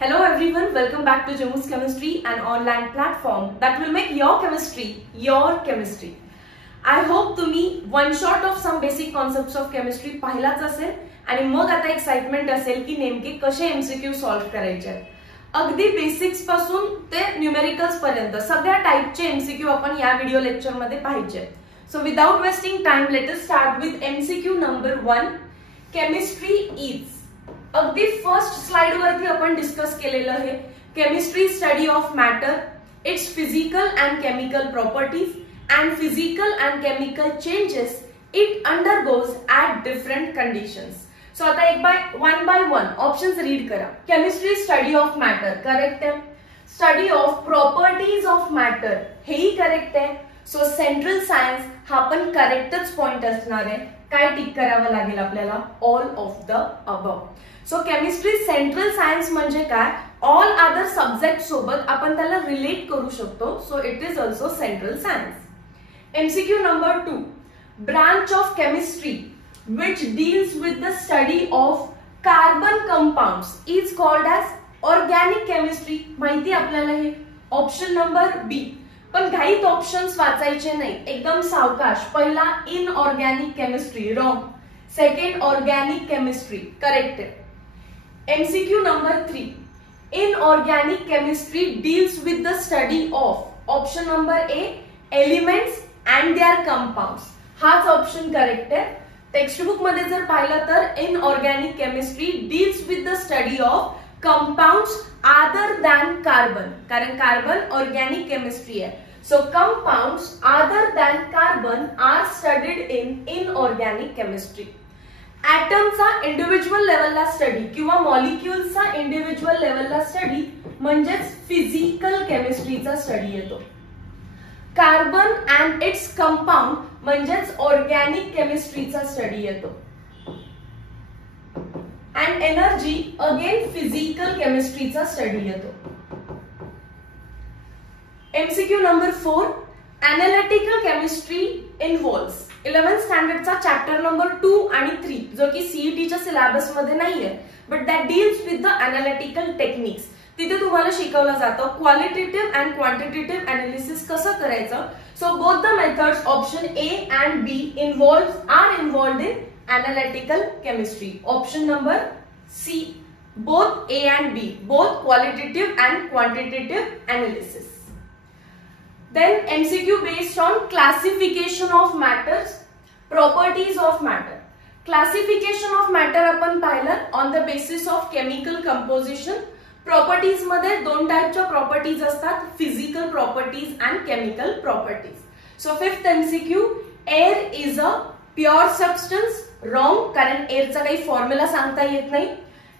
Hello everyone, welcome back to Jamu's Chemistry, an online platform that will make your chemistry your chemistry. I hope तुम्ही one shot of some basic concepts of chemistry पाहिलाच असेल आणि मग आता excitement असेल की नेमके कसे MCQ solve करायचे. अगदी बेसिक्स पासून ते न्यूमेरिकल्स पर्यंत सगळ्या टाइपचे एमसीक्यू आपण या व्हिडिओ लेक्चर मध्ये पाहिजे. So without wasting time let us start with MCQ number 1. Chemistry is. अगदी फर्स्ट स्लाइड वरती आपण डिस्कस केलेलं आहे. Chemistry study of matter, it's physical and chemical properties and physical and chemical changes it undergoes at different conditions. So आता one by one options read करा. Chemistry study of matter correct है. Study of properties of matter हेही correct है. So central science हा पण correctच point असणार आहे. काय टिक करावं लागेल आपल्याला? All of the above. So chemistry central science म्हणजे काय? All other subjects सोबत आपण त्याला relate करू शकतो. So it is also central science. MCQ number 2. Branch of chemistry which deals with the study of carbon compounds is called as organic chemistry. माहिती आपल्याला हे. ऑप्शन नंबर बी. पण घाईत ऑप्शन्स वाचायचे नाही, एकदम सावकाश. पहिला inorganic chemistry wrong, second organic chemistry correct आहे. MCQ number 3. Inorganic chemistry deals with the study of option number A elements and their compounds. हाच ऑप्शन करेक्ट आहे. टेक्स्ट बुक मध्ये जर पाहिलं तर inorganic chemistry deals with the study of compounds other than carbon, कारण carbon organic chemistry आहे. So compounds other than carbon are studied in inorganic chemistry. ऍटमचा individual लेवलला स्टडी किंवा मॉलिक्युल्सचा इंडिव्हिज्युअल लेवलला स्टडी म्हणजेच फिजिकल केमिस्ट्रीचा स्टडी येतो. कार्बन अँड इट्स कंपाउंड म्हणजेच ऑर्गॅनिक केमिस्ट्रीचा स्टडी येतो. अँड एनर्जी अगेन फिजिकल केमिस्ट्रीचा स्टडी येतो. MCQ number 4. Analytical chemistry involves. 11th स्टँडर्डचा चॅप्टर नंबर 2 आणि 3 जो की सीईटीच्या सिलेबस मध्ये नाहीये, but that deals with the analytical techniques. तिथे तुम्हाला शिकवलं जातं क्वालिटेटिव्ह अँड क्वांटिटेटिव्ह अनालिसिस कसं करायचं. So both the methods option A and B are involved in analytical chemistry. Option number C both A and B, both qualitative and quantitative analysis. Then MCQ based on classification of matters, properties of matter. Classification of matter आपण पाहिलं on the basis of chemical composition. Properties मध्ये दोन टाइपच्या properties असतात, physical properties and chemical properties. So 5th MCQ. Air is a pure substance. Wrong, कारण एअरचा काही formula सांगता येत नाही.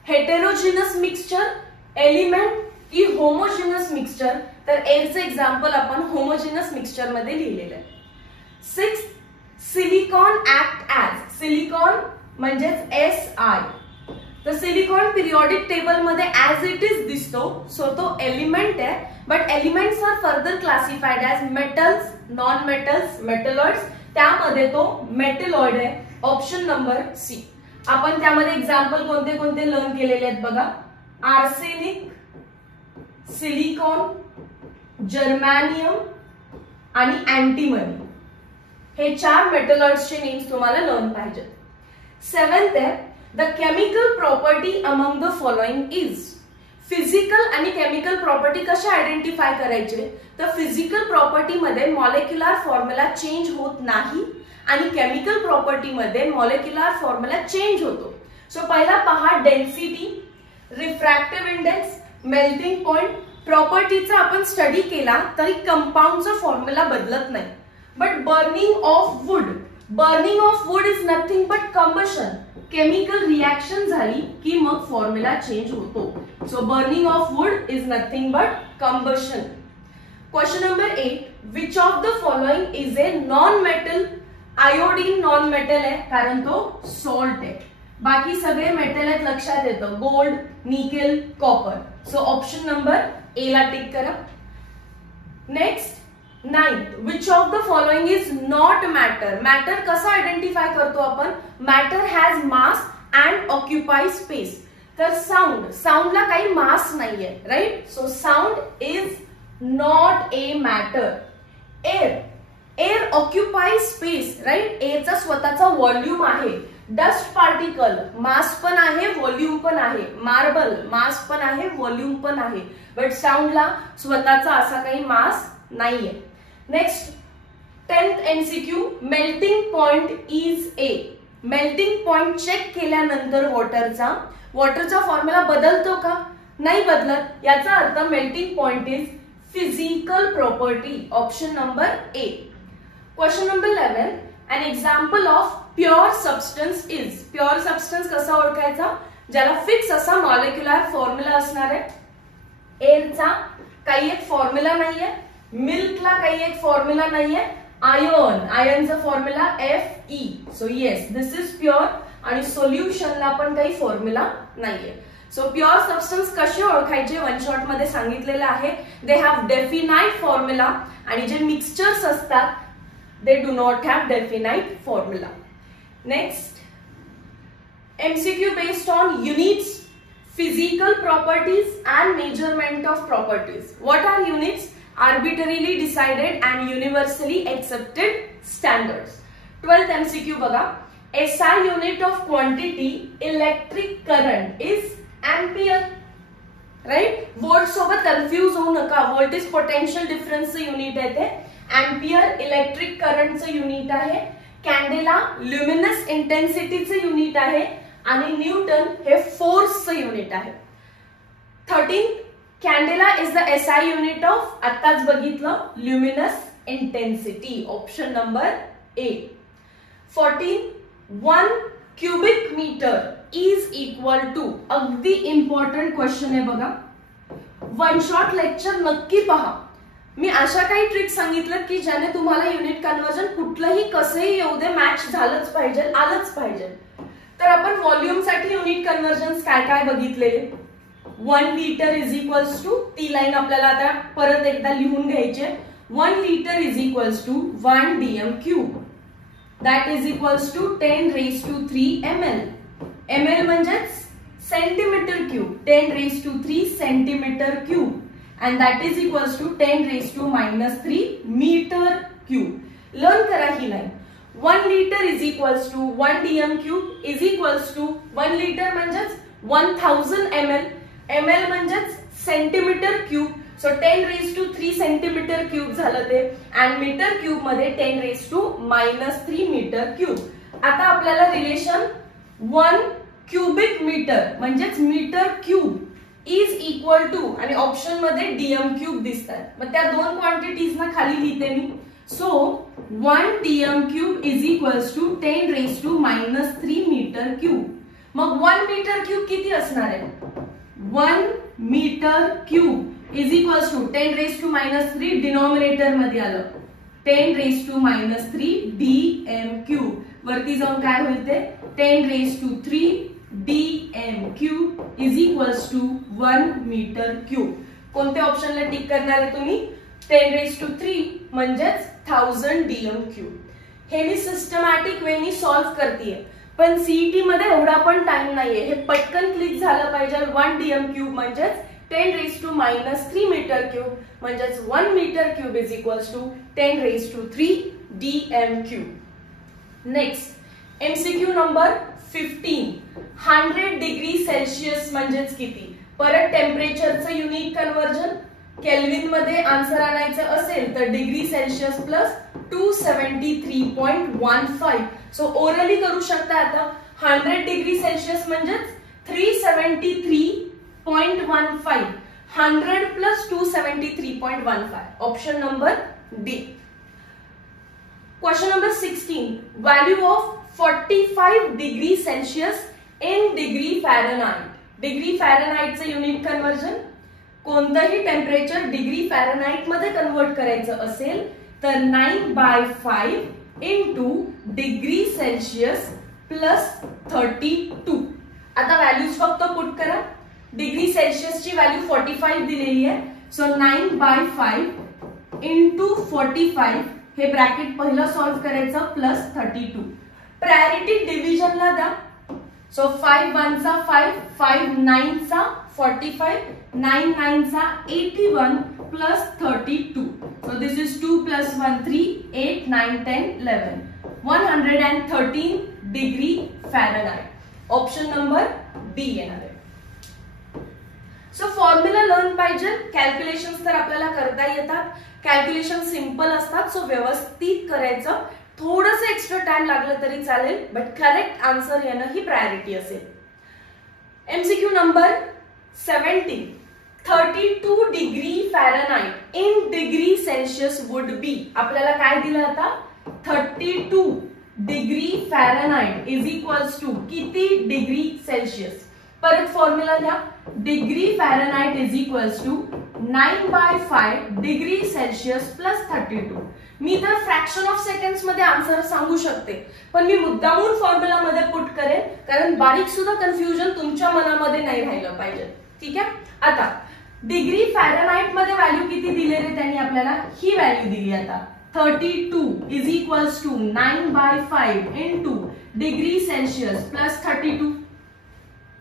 हेटेरोजिनस मिक्सचर, एलिमेंट की होमोजिनस मिक्सचर. तर एअरचं एक्झाम्पल आपण होमोजिनस मिक्सचर मध्ये लिहिलेलं आहे. 6th. Silicon act as. Silicon म्हणजेच SI. तर सिलिकॉन पिरियॉडिक टेबल मध्ये ऍज इट इज दिसतो. सो तो एलिमेंट आहे, but elements are further classified as metals, non metals, metalloids. त्यामध्ये तो मेटलॉइड आहे. Option number C. आपण त्यामध्ये एक्झाम्पल कोणते कोणते लर्न केलेले आहेत बघा. आर्सेनिक, सिलिकॉन, जर्मॅनियम आणि अँटीमनी. हे 4 मेटलॉइड्सचे नेम्स तुम्हाला लर्न पाहिजेत. 7th आहे. The chemical property among the following is. Physical आणि केमिकल प्रॉपर्टी कशा आयडेंटिफाय करायचे. तर फिजिकल प्रॉपर्टी मध्ये मॉलिक्युलर फॉर्म्युला चेंज होत नाही आणि केमिकल प्रॉपर्टी मध्ये मॉलिक्युलर फॉर्म्युला चेंज होतो. सो पहिला पहा density, refractive index, melting point. प्रॉपर्टीचा आपण स्टडी केला तरी कंपाऊंडचा फॉर्म्युला बदलत नाही. But burning of wood is nothing but combustion. Chemical reaction झाली की मग फॉर्म्युला चेंज होतो. So burning of wood is nothing but combustion. Question number 8. Which of the following is a non metal. Iodine non metal आहे कारण तो salt आहे. बाकी सगळे मेटल आहेत लक्षात येतं. Gold, nickel, copper. So option number A ला टिक करा. Next 9th. Which of the following is not matter. Matter कसा आयडेंटिफाय करतो आपण. Matter has mass and occupies space. तर साऊंडला काही मास नाहीये, right. So sound is not a matter. Air occupy space, right. एअरचा स्वतःचा व्हॉल्यूम आहे. डस्ट पार्टिकल मास पण आहे, व्हॉल्यूम पण आहे. मार्बल मास पण आहे, व्हॉल्यूम पण आहे. बट साऊंडला स्वतःचा असा काही मास नाहीये. Next 10th MCQ, melting point is A. Melting point check केल्यानंतर वॉटरचा फॉर्म्युला बदलतो का? नाही बदलत. याचा अर्थ melting point is physical property. Option number A. Question number 11, an example of pure substance is. Pure substance कसा ओळखायचा? ज्याला फिक्स असा मॉलिक्युलर फॉर्म्युला असणार आहे. एअरचा काही एक फॉर्म्युला नाहीये, मिल्कला काही एक फॉर्म्युला नाहीये. आयर्नचा formula Fe. So yes, this is pure. आणि सोल्युशनला पण काही फॉर्म्युला नाहीये. सो प्युअर सबस्टन्स कसे ओळखायचे वन शॉट मध्ये सांगितलेलं आहे. They have definite formula. आणि जे मिक्सचर्स असतात they do not have definite formula. Next, MCQ based on units, physical properties and measurement of properties. What are units? Arbitrarily decided and universally accepted standards. 12th MCQ बघा. SI unit of quantity electric current is ampere. Right? Volt सोबत confuse होऊ नका. Volt is potential डिफरन्सचं unit आहे ते. Ampere electric करंटचं unit आहे. कॅन्डेला luminous इंटेन्सिटीचं unit आहे. आणि Newton हे फोर्सचं युनिट आहे. 13, candela is the SI unit of, आताच बघितलं, luminous intensity. Option number A. 14, 1 cubic metre is equal to. अगदी इम्पॉर्टंट क्वेश्चन आहे बघा. वन शॉट लेक्चर नक्की पहा. मी अशा काही ट्रिक्स सांगितलं की ज्याने तुम्हाला युनिट कन्वर्जन कुठलंही कसंही येऊ दे मॅच झालंच पाहिजे, आलंच पाहिजे. तर आपण व्हॉल्यूम साठी युनिट कन्वर्जन काय काय बघितले. 1 लिटर इज इक्वल्स टू, ती लाईन आपल्याला आता परत एकदा लिहून घ्यायचे. 1 litre is equals to 1 dm cube. That is equals to 10⁻³ ml. ml म्हणजेच centimetre cube. 10⁻³ centimetre cube. And that is equals to 10⁻³ meter cube. Learn करा ही line. 1 liter is equals to 1 dm cube is equals to 1 liter म्हणजेच 1000 ml. ml म्हणजेच centimetre cube. So 10⁻³ centimetre cube झालं ते. and metre cube मध्ये 10⁻³ metre cube. आता आपल्याला relation 1 cubic metre म्हणजेच metre cube is equal to आणि option मध्ये डीएम क्यूब दिसतात. मग त्या दोन क्वांटिटीज ना खाली लिहिते मी. So 1 dm cube is equals to 10⁻³ metre cube. मग 1 मीटर क्यूब किती असणार आहे? 1 metre cube is equals to 10⁻³ denominator मध्ये आलं 10⁻³ dm क्यूब. वरती जाऊन काय होईल ते 10⁻³ dm cube is equals to 1 metre cube. कोणत्या ऑप्शनला टिक करणार आहे तुम्ही? 10⁻³ म्हणजेच 1000 dm क्यूब. हे मी सिस्टमॅटिक वेनी सॉल्व्ह करतेय, पण सीईटी मध्ये एवढा पण टाइम नाहीये. हे पटकन क्लिक झालं पाहिजे. 1 dm क्यूब म्हणजेच 10⁻³ मीटर क्यूब म्हणजेच 1 metre cube is equals to 10⁻³ dm cube. Next MCQ number 15. 100 degree Celsius म्हणजेच किती? परत टेम्परेचरचं युनिट कन्वर्जन केल्विन मध्ये आन्सर आणायचं असेल तर degree Celsius plus 273.15. So orally करू शकता. आता 100 डिग्री सेल्सिअस म्हणजेच 373.15. 100 plus 273.15. Option number D. Question number 16. Value of 45 degree Celsius in degree Fahrenheit. Degree फॅरनहाइटचं युनिट कन्वर्जन कोणतंही टेम्परेचर डिग्री फॅरनहाइट मध्ये कन्वर्ट करायचं असेल तर 9/5 इंटू डिग्री सेल्सिअस प्लस 32. आता व्हॅल्यूज फक्त पुट करा. डिग्री सेल्सिअसची व्हॅल्यू 45 दिलेली आहे. सो 9/5 इंटू 45 हे ब्रॅकेट पहिलं सॉल्व्ह करायचं प्लस 32. प्रायोरिटी डिव्हिजनला द्या. सो 5 1 चा 5, 5 9 चा 45, 9 9 चा 81 plus 32. So this is 2 plus 1 3, 8 9 10 11. 113 degree Fahrenheit. Option number B येणार आहे. सो फॉर्म्युला लर्न पाहिजे. कॅल्क्युलेशन्स तर आपल्याला करता येतात. कॅल्क्युलेशन सिंपल असतात. सो व्यवस्थित करायचं. थोडंसं एक्स्ट्रा टाइम लागलं तरी चालेल, बट करेक्ट आन्सर येणं ही प्रायोरिटी असेल. MCQ number 17. 32 degree Fahrenheit in degree Celsius would be. आपल्याला काय दिलं आता? 32 degree Fahrenheit is equals to किती डिग्री सेल्सिअस. परत फॉर्म्युला घ्या. Degree Fahrenheit is equals to 9/5 degree Celsius plus 32. मी तर फ्रॅक्शन ऑफ सेकंड्स मध्ये आन्सर सांगू शकते, पण मी मुद्दामून फॉर्म्युला मध्ये पुट करेन, कारण बारीक सुद्धा कन्फ्युजन तुमच्या मनामध्ये नाही राहिलं पाहिजे. ठीक आहे. आता डिग्री फॅरनहाइट मध्ये व्हॅल्यू किती दिले रे त्यांनी आपल्याला? ही व्हॅल्यू दिली. आता 32 is equals to 9/5 into degree Celsius plus 32.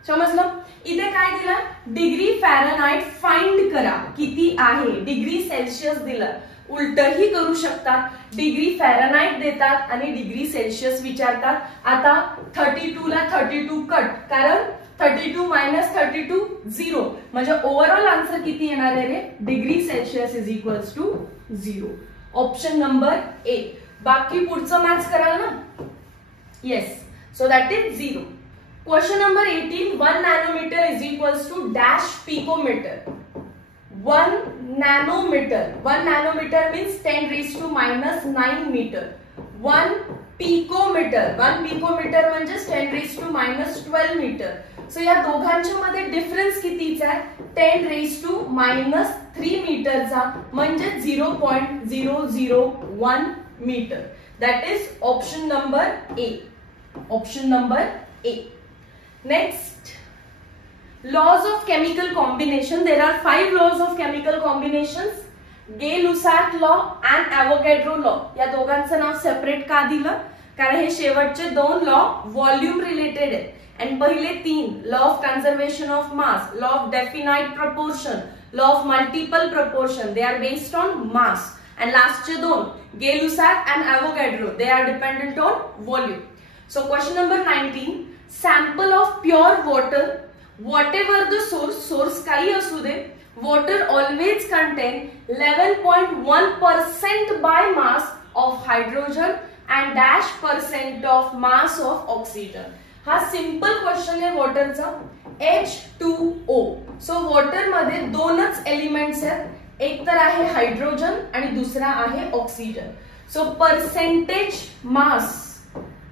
समजलं? इथे काय दिलं? डिग्री फॅरनहाइट फाइंड करा किती आहे. डिग्री सेल्सिअस दिलं. उलटही करू शकतात. डिग्री फॅरनहाइट देतात आणि डिग्री सेल्सिअस विचारतात. आता 32 ला 32 कट, कारण 32 मायनस 32 0. म्हणजे ओव्हरऑल आन्सर किती येणार आहे रे? Degree Celsius is equals to 0. Option number A. बाकी पुढचं मॅथ्स कराल ना? Yes. So that is 0. Question number 18. 1 nanometre is equals to dash picometre. 1 nanometer. 1 nanometer means 10 raised to minus 9 meter. 1 picometer. 1 picometer म्हणजे 10 raised to minus 12 meter. So या दोघांच्या मध्ये difference कितीचा आहे? 10 raised to minus 3 मीटरचा, म्हणजे 0.001 metre. That is option number A. Option number A. Next, laws of chemical combination. There are 5 laws of chemical combinations. Gay-Lussac law and Avogadro law. या दोघांचं नाव separate का दिलं? कारण हे शेवटचे 2 लॉ व्हॉल्यूम रिलेटेड आहेत. आणि पहिले 3 law of conservation of mass, law of definite proportion, law of multiple proportion, they are based on mass. and लास्टचे 2 Gay-Lussac and Avogadro, they are dependent on volume. So question number 19. Sample of pure water, whatever the source काही असू दे, water always contain 11.1% by mass of hydrogen and dash percent of mass of oxygen. हा simple question आहे वॉटरचा. H2O. So water मध्ये 2च elements आहेत. एक तर आहे hydrogen आणि दुसरा आहे oxygen. So percentage mass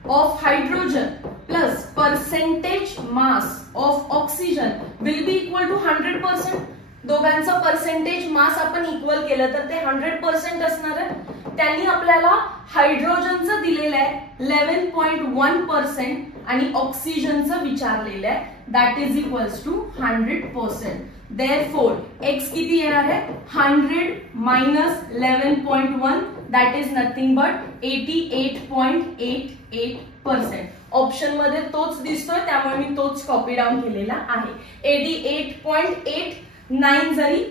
of hydrogen plus percentage mass of oxygen will be equal to 100%. दोघांचं पर्सेंटेज मास आपण इक्वल केलं तर ते 100% असणार आहे. त्यांनी आपल्याला हायड्रोजनचं दिलेलं आहे 11.1% आणि ऑक्सिजनचं विचारलेलं आहे, that is equals to 100%. Therefore, x किती येणार आहे? 100 minus 11.1, that is nothing but 88.88%. Option मध्ये तोच दिसतोय, त्यामुळे मी तोच कॉपी डाऊन केलेला आहे. 88.89 जरी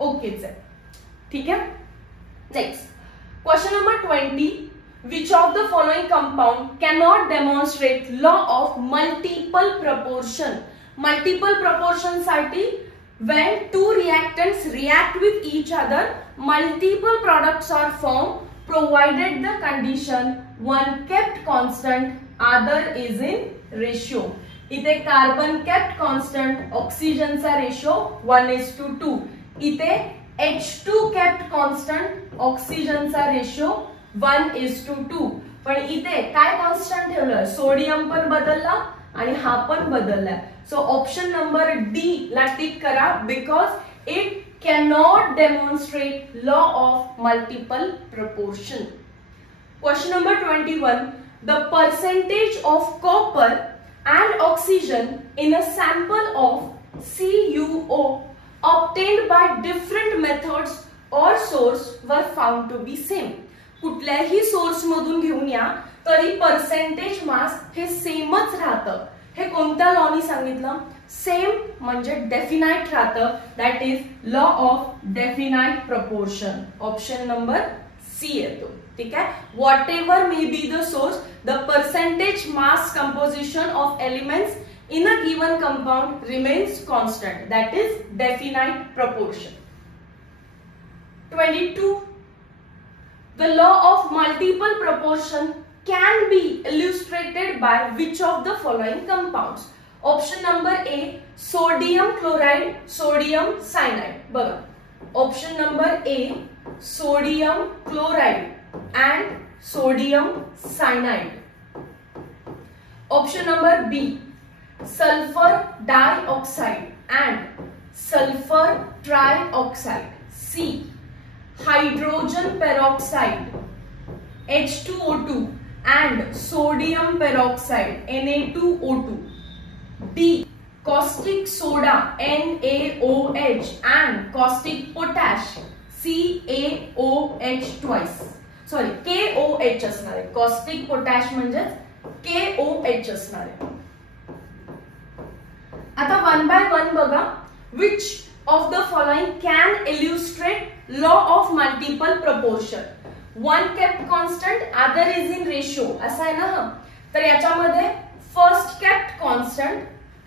ओकेच आहे. ठीक आहे. Next question number 20. Which of the following compound cannot demonstrate law of multiple proportion? Multiple proportion साठी when two reactants react with each other, multiple products are formed provided the condition one kept constant, other is in ratio. इथे carbon kept constant, ऑक्सिजनचा ratio 1:2. इथे H2 kept constant, ऑक्सिजनचा ratio 1:2. पण इथे काय constant ठेवलं? Sodium पण बदलला आणि हा पण बदलला. सो ऑप्शन नंबर डी ला टिक करा, because it cannot demonstrate law of multiple proportion. Question number 21. The percentage of copper and oxygen in a sample of CuO obtained by different methods or source were found to be same. कुठल्याही source मधून घेऊन या तरी percentage मास हे सेमच राहतं. हे कोणत्या लॉनी सांगितलं? सेम म्हणजे डेफिनाइट राहतं, that is law of definite proportion. Option number C येतो. ठीक आहे. Whatever may be the source, the percentage mass composition of elements in a given compound remains constant, that is definite proportion. 22. The law of multiple proportion can be illustrated by which of the following compounds? Option number A, sodium chloride, sodium cyanide. बघा, option number A, sodium chloride and sodium cyanide. Option number B, sulfur dioxide and sulfur trioxide. C, hydrogen peroxide H2O2 and sodium peroxide Na2O2. D, caustic soda NaOH and caustic potash CaOH twice. Sorry KOH असणार आहे. caustic potash म्हणजे KOH असणार आहे. आता one by one बघा. Which of the following can illustrate law of multiple proportion? One kept constant, other is in ratio असं आहे ना. तर याच्यामध्ये फर्स्ट केप्ट कॉन्स्टंट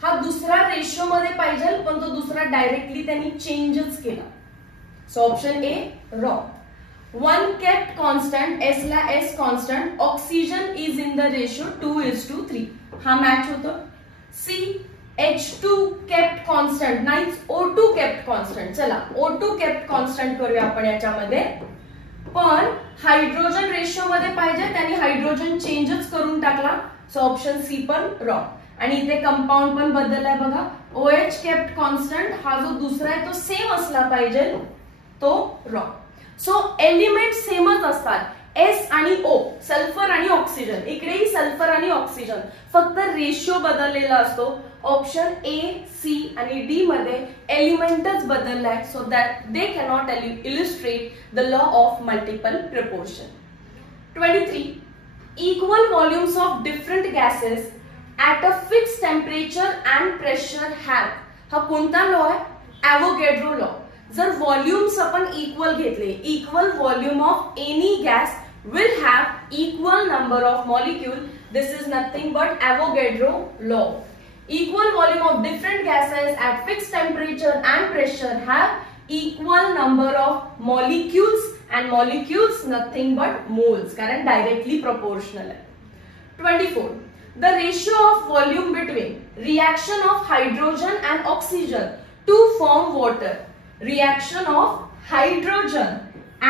हा दुसरा रेशिओ मध्ये पाहिजे, पण तो दुसरा डायरेक्टली त्यांनी चेंजच केला. So option A wrong. One kept constant, S ला S constant, oxygen is in the ratio 2:3. हा मॅच होतो. सी, H2 kept constant, नाहीच O2 kept constant. चला O2 kept constant करूया आपण याच्यामध्ये, पण हायड्रोजन रेशिओ मध्ये पाहिजे, त्यांनी हायड्रोजन चेंजच करून टाकला. सो ऑप्शन सी पण रॉंग. आणि इथे कंपाऊंड पण बदललाय बघा. OH kept constant हा जो दुसरा आहे तो सेम असला पाहिजे, तो रॉंग. सो एलिमेंट सेमच असतात. एस आणि ओ, सल्फर आणि ऑक्सिजन, इकडेही सल्फर आणि ऑक्सिजन, फक्त रेशिओ बदललेला असतो. ऑप्शन ए, सी आणि डी मध्ये एलिमेंटच बदललाय, so that they cannot illustrate the law of multiple proportion. 23. Equal volumes of different gases at a fix temperature and pressure have. हा कोणता लॉ आहे? Avogadro law. जर व्हॉल्यूम्स आपण इक्वल घेतले, equal volume of any gas will have equal number of molecule. This is nothing but Avogadro law. Equal volume of different gases at fixed temperature and pressure have equal number of molecules, and molecules nothing but moles, कारण directly proportional है. 24. The ratio of volume between reaction of hydrogen and oxygen to form water. Reaction of hydrogen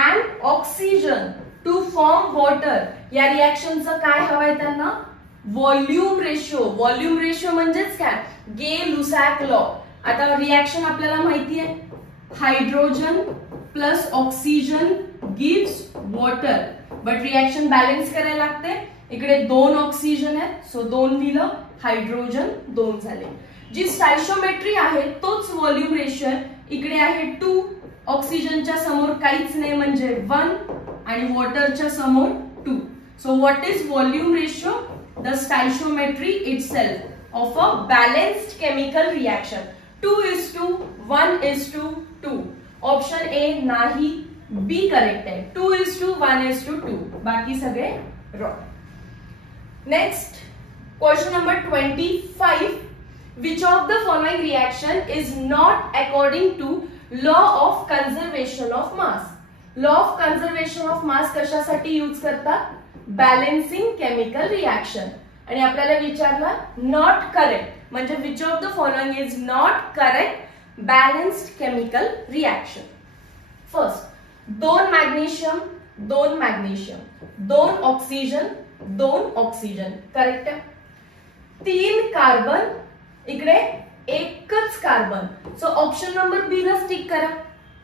and oxygen to form water, या रिएक्शनचं काय हवंय त्यांना? Volume ratio. Volume ratio म्हणजेच काय? गे-लुसॅक law. आता रिएक्शन आपल्याला माहिती आहे, hydrogen plus oxygen gives water, but reaction balance करायला लागते. इकडे 2 ऑक्सिजन आहे, सो 2 दिलं, हायड्रोजन 2 झाले. जी स्टायशोमेट्री आहे तोच व्हॉल्यूम रेशिओ आहे. इकडे आहे 2, ऑक्सिजनच्या समोर काहीच नाही म्हणजे 1 आणि वॉटरच्या समोर 2. So what is volume ratio? The stoichiometry itself of a balanced chemical reaction. 2:1:2. Option A नाही, बी करेक्ट आहे. 2:1:2. बाकी सगळे wrong. Next question number 25. Which of the following reaction is not according to law of conservation of mass? Law of conservation of mass कशासाठी use करतात? Balancing chemical reaction. आणि आपल्याला विचारलं not correct म्हणजे which of the following is not correct balanced chemical reaction. First 2 magnesium 2 magnesium, 2 oxygen 2 oxygen, correct आहे. 3 carbon, इकडे एकच carbon. So option number B ला स्टिक करा.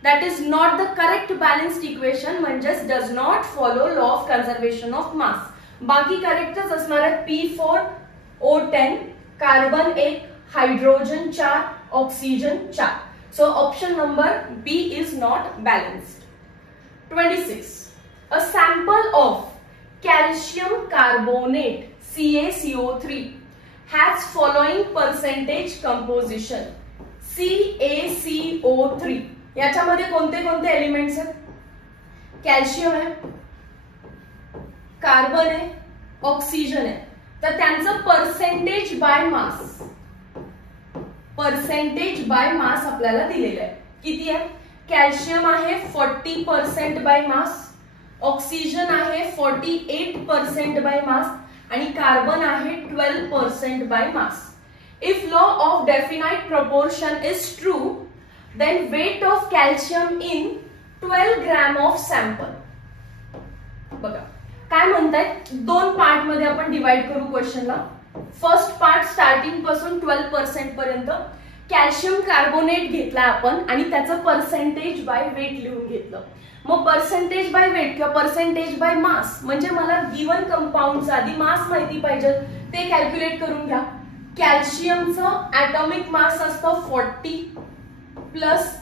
That is not the correct balanced equation, म्हणजेच does not follow law of conservation of mass. बाकी करेक्टच असणार आहे. P4O10, carbon 1, hydrogen 4, oxygen 4. So option number B is not balanced. 26. A sample of calcium carbonate CaCO3 has following percentage composition. CaCO3 याच्यामध्ये कोणते कोणते elements आहेत? Calcium आहे, carbon आहे, oxygen आहे. तर त्यांचं पर्सेंटेज बाय मास आपल्याला दिलेलं आहे. किती आहे? कॅल्शियम आहे 40% बाय मास, ऑक्सिजन आहे 48% बाय मास आणि कार्बन आहे 12% by mass. If law of definite proportion is true, then weight of calcium in 12 gram of sample. बघा काय म्हणतायत, दोन पार्ट मध्ये आपण डिवाइड करू क्वेश्चनला. फर्स्ट पार्ट स्टार्टिंग पासून 12% पर्यंत कॅल्शियम कार्बोनेट घेतला आपण आणि त्याचं पर्सेंटेज बाय वेट लिहून घेतलं. मग पर्सेंटेज बाय वेट किंवा पर्सेंटेज बाय मास म्हणजे मला गिवन कंपाऊंडचा आधी मास माहिती पाहिजे, ते कॅल्क्युलेट करून घ्या. कॅल्शियमचं ॲटॉमिक मास असतं 40 प्लस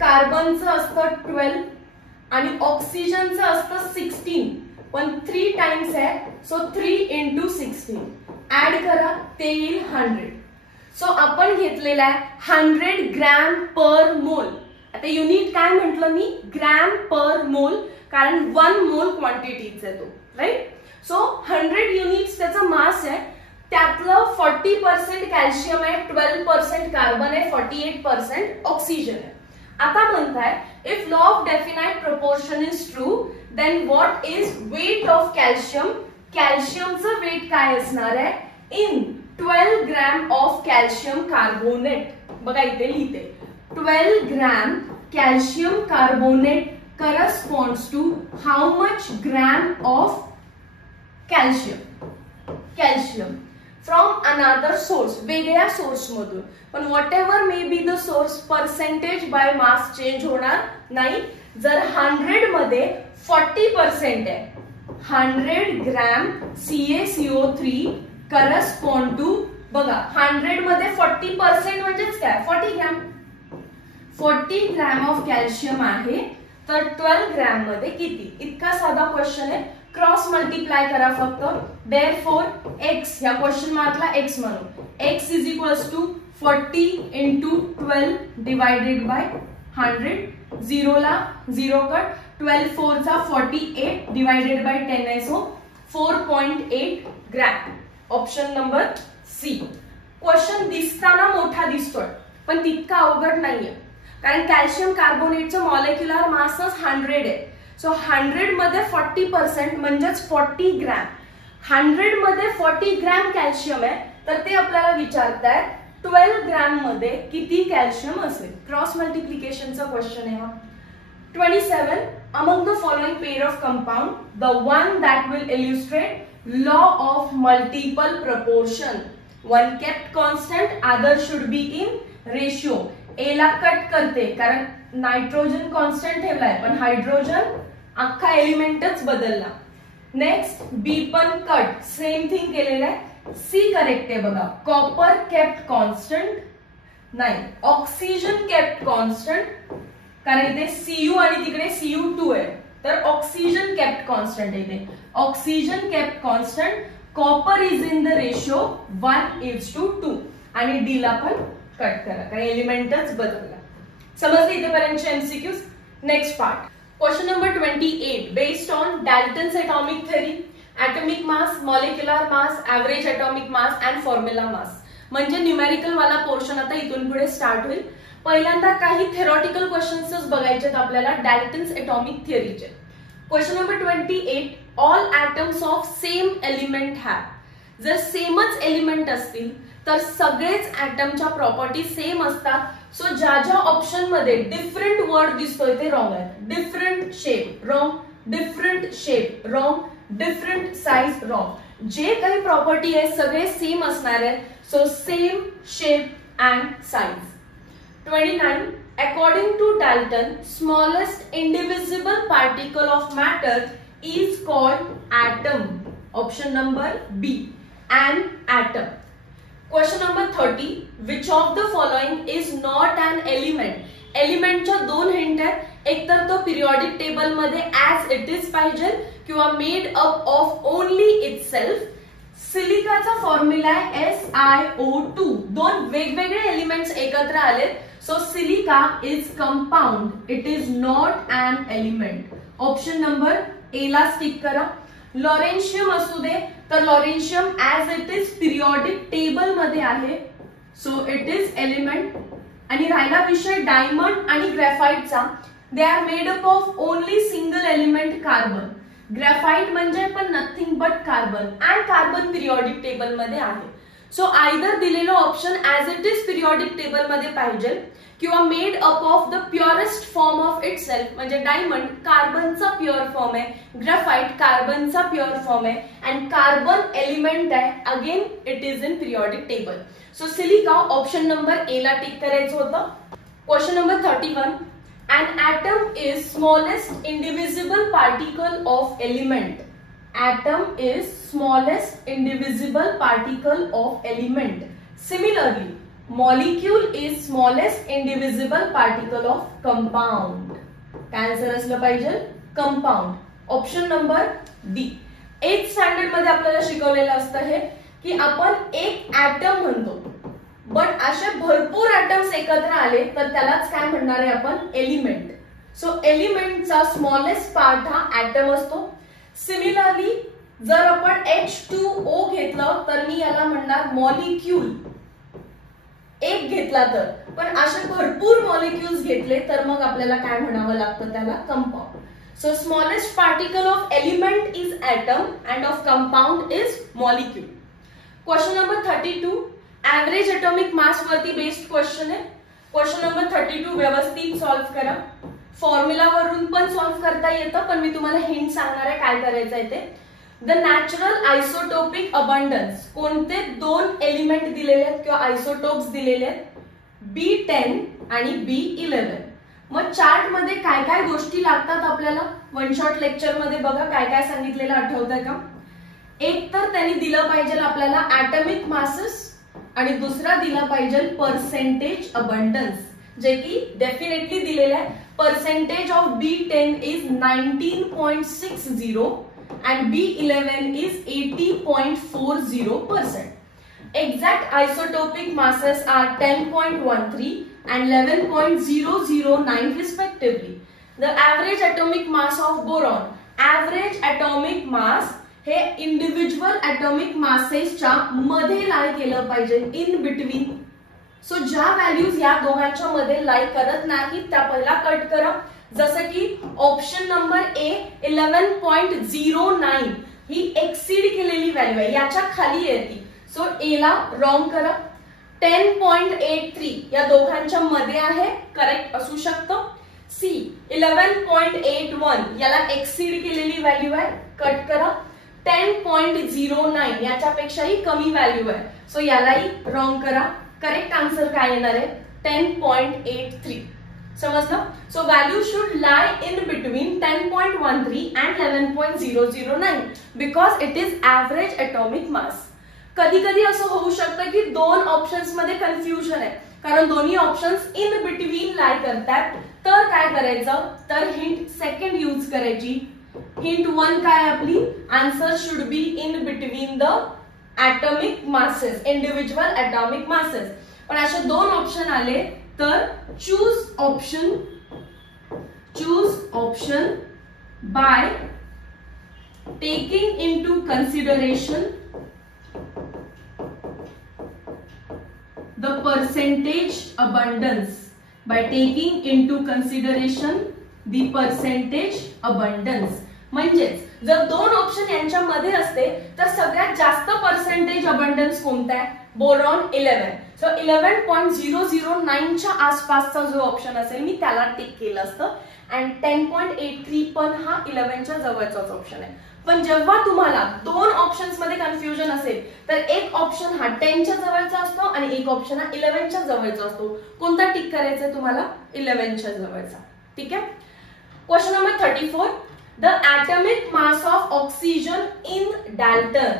कार्बनचं असतं 12 आणि ऑक्सिजनचं असतं 16, पण 3 टाइम्स आहे, सो 3 × 16 ऍड करा, ते येईल 100. सो आपण घेतलेला आहे 100 ग्रॅम पर मोल. आता युनिट काय म्हटलं मी? ग्रॅम पर मोल, कारण 1 मोल क्वांटिटीच आहे तो, राईट. सो 100 युनिट्स त्याचा मास आहे, त्यातलं 40% कॅल्शियम आहे, 12% कार्बन आहे, 48% ऑक्सिजन आहे. आता म्हणताय if law of definite proportion is true, then what is weight of calcium? कॅल्शियमचं वेट काय असणार आहे in 12 gram of calcium carbonate. बघा इथे लिहिते 12 gram calcium carbonate corresponds to how much gram of calcium from another source, वेगळ्या source मधून. पण whatever may be the source, percentage by mass change होणार नाही. जर 100 मध्ये 40% आहे, 100 ग्रॅम CaCO3 करस्पॉन्ड टू, बघा 100 मध्ये 40% म्हणजेच काय? 40 ग्रॅम. 40 ग्रॅम ऑफ कॅल्शियम आहे, तर 12 ग्रॅम मध्ये किती? इतका साधा क्वेश्चन आहे. क्रॉस मल्टिप्लाय करा फक्त. देअरफॉर x, या क्वेश्चन मार्कला x म्हणू, x is equals to 40 × 12 divided by 100. 0 ला 0 कट, 12 4 चा 48 divided by 10 so 4.8 gram. Option number C. Question दिसताना मोठा दिसतोय पण तितका अवघड नाहीये, कारण कॅल्शियम कार्बोनेटचं मॉलिक्युलर मासच 100 आहे. सो 100 मध्ये 40% म्हणजेच 40 ग्रॅम. 100 मध्ये 40 ग्रॅम कॅल्शियम आहे, तर ते आपल्याला विचारतायत 12 ग्रॅम मध्ये किती कॅल्शियम असेल. क्रॉस मल्टिप्लिकेशनचा क्वेश्चन आहे हा. 27. Among the following pair of compound, the one that will illustrate law of multiple proportion, one kept constant, other should be in ratio. A ला कट करते कारण नायट्रोजन कॉन्स्टंट ठेवलाय, पण हायड्रोजन अख्खा एलिमेंटच बदलला. नेक्स्ट बी पण कट, सेम थिंग केलेलं आहे. सी करेक्ट आहे बघा. कॉपर केप्ट कॉन्स्टंट नाही, ऑक्सिजन केप्ट कॉन्स्टंट, कारण इथे Cu आणि तिकडे Cu2 आहे, तर ऑक्सिजन केप्ट कॉन्स्टंट इथे. Oxygen kept constant, copper is in the ratio 1:2 आणि डी ला पण कट करा कारण एलिमेंटच बदलला. समजले इथेपर्यंतचे MCQs. Next part, question number 28. Based on Dalton's atomic theory, atomic mass, molecular mass, average atomic mass and formula mass, म्हणजे न्यूमेरिकल वाला पोर्शन आता इथून पुढे स्टार्ट होईल. पहिल्यांदा काही थेरॉटिकल क्वेश्चन्स बघायचे आपल्याला डॅल्टन्स एटॉमिक थिअरीचे. Question number 28. All atoms of same element have. जर सेमच एलिमेंट असतील तर सगळेच ॲटमच्या प्रॉपर्टी सेम असतात. सो ज्या ज्या ऑप्शन मध्ये डिफरंट वर्ड दिसतोय ते रॉंग आहे. Different shape wrong, different shape wrong, different size wrong. जे काही प्रॉपर्टी आहे सगळे सेम असणार आहे. So same shape and size. 29. According to Dalton, smallest indivisible particle of matter is called atom. Option number B, an atom. Question number 30. Which of the following is not an element? एलिमेंटच्या दोन hint आहेत. एक तर तो periodic table मध्ये as it is पाहिजे किंवा made up of only itself. सिलिकाचा फॉर्म्युला आहे SiO2. दोन वेगवेगळे एलिमेंट्स एकत्र आलेत. So silica is compound, it is not an element. Option number A ला स्टिक करा. लॉरेन्शियम असू दे तर lawrencium as it is periodic table मध्ये आहे, सो इट इज एलिमेंट. आणि राहिला विषय डायमंड आणि ग्रॅफाइटचा. They are made up of only single element carbon. Graphite म्हणजे पण nothing but carbon, and carbon periodic table मध्ये आहे. सो आयदर दिलेलं option as it is periodic table मध्ये पाहिजे किंवा made up of the purest form of itself. म्हणजे diamond कार्बनचा प्युअर फॉर्म आहे, ग्रॅफाइट कार्बनचा प्युअर फॉर्म आहे, अँड कार्बन एलिमेंट आहे. Again it is in periodic table. So silica option number A ला टिक करायचं होतं. Question number 31. An atom is smallest indivisible particle of element. Atom is smallest indivisible particle of element. Similarly, molecule is smallest indivisible particle of compound. काय answer असलं पाहिजे? Compound. Option number D. 8th standard मध्ये आपल्याला शिकवलेलं असतं हे की आपण एक ऍटम म्हणतो, बट असे भरपूर ऍटम्स एकत्र आले तर त्यालाच काय म्हणणार आहे आपण? एलिमेंट. सो एलिमेंटचा स्मॉलेस्ट पार्ट हा ऍटम असतो. सिमिलरली जर आपण H2O घेतलं तर मी याला म्हणणार मॉलिक्यूल. एक घेतला तर, पण असे भरपूर मॉलिक्युल्स घेतले तर मग आपल्याला काय म्हणावं लागतं? त्याला compound. So smallest particle of element is atom and of compound is molecule. Question number 32. Average atomic mass वरती बेस्ड क्वेश्चन आहे. क्वेश्चन नंबर 32 व्यवस्थित सॉल्व्ह करा. फॉर्म्युला वरून पण सॉल्व्ह करता येतं, पण मी तुम्हाला हिंट सांगणार आहे काय करायचं आहे ते. The natural isotopic abundance. कोणते दोन एलिमेंट दिलेले आहेत किंवा आयसोटोप्स दिलेले आहेत? B10 आणि B11. मग चार्ट मध्ये काय काय गोष्टी लागतात आपल्याला? वन शॉट लेक्चर मध्ये बघा काय काय सांगितलेलं आठवतंय का? एक तर त्यांनी दिलं पाहिजे आपल्याला ऍटॉमिक मासेस आणि दुसरा दिला पाहिजे पर्सेंटेज अबंडन्स, जे की डेफिनेटली दिलेलं आहे. Percentage of B10 is 19.60 and B11 is 80.40%. Exact isotopic masses are 10.13 and 11.009 respectively. The average atomic mass of boron. Average atomic mass हे इंडिव्हिज्युअल ॲटॉमिक मासेसच्या मध्ये लाई केलं पाहिजे, इन बिटवीन. सो ज्या व्हॅल्यूज या दोघांच्या मध्ये लाई करत नाही त्या पहिला कट करा. जसं की ऑप्शन नंबर ए 11.09 ही एक्सीड केलेली व्हॅल्यू आहे, याच्या खाली येते. सो ए ला रॉंग करा. 10.83 या दोघांच्या मध्ये आहे, करेक्ट असू शकतं. सी 11.81 याला एक्सीड केलेली व्हॅल्यू आहे, कट करा. 10.09 याच्यापेक्षाही कमी व्हॅल्यू आहे, सो यालाही रॉंग करा. करेक्ट आन्सर काय येणार आहे? 10.83. समजलं? So value should Lai in between 10.13 and 11.009 because it is average atomic mass. कधी कधी असं होऊ शकतं की दोन ऑप्शन्स मध्ये कन्फ्युजन आहे, कारण दोन्ही ऑप्शन्स इन बिटवीन लाई करतात. तर काय करायचं? तर हिंट सेकंड यूज करायची. हिंट 1 काय आपली? Answer should be in between the atomic masses, individual atomic masses. पण असे दोन ऑप्शन आले तर choose option by taking into consideration the percentage abundance. By taking into consideration the percentage abundance. म्हणजेच जर दोन ऑप्शन यांच्यामध्ये असते तर सगळ्यात जास्त पर्सेंटेज अबंडन्स कोणता आहे? बोरॉन 11. सो 11.009 च्या आसपासचा जो ऑप्शन असेल मी त्याला टिक केलं असतं. अँड 10.83 पण हा 11 च्या जवळचाच ऑप्शन आहे. पण जेव्हा तुम्हाला दोन ऑप्शन्स मध्ये कन्फ्युजन असेल तर एक ऑप्शन हा 10 च्या जवळचा असतो आणि एक ऑप्शन हा 11 च्या जवळचा असतो. कोणता टिक करायचा आहे तुम्हाला? 11 च्या जवळचा. ठीक आहे. Question number 34. The atomic mass of oxygen in Dalton.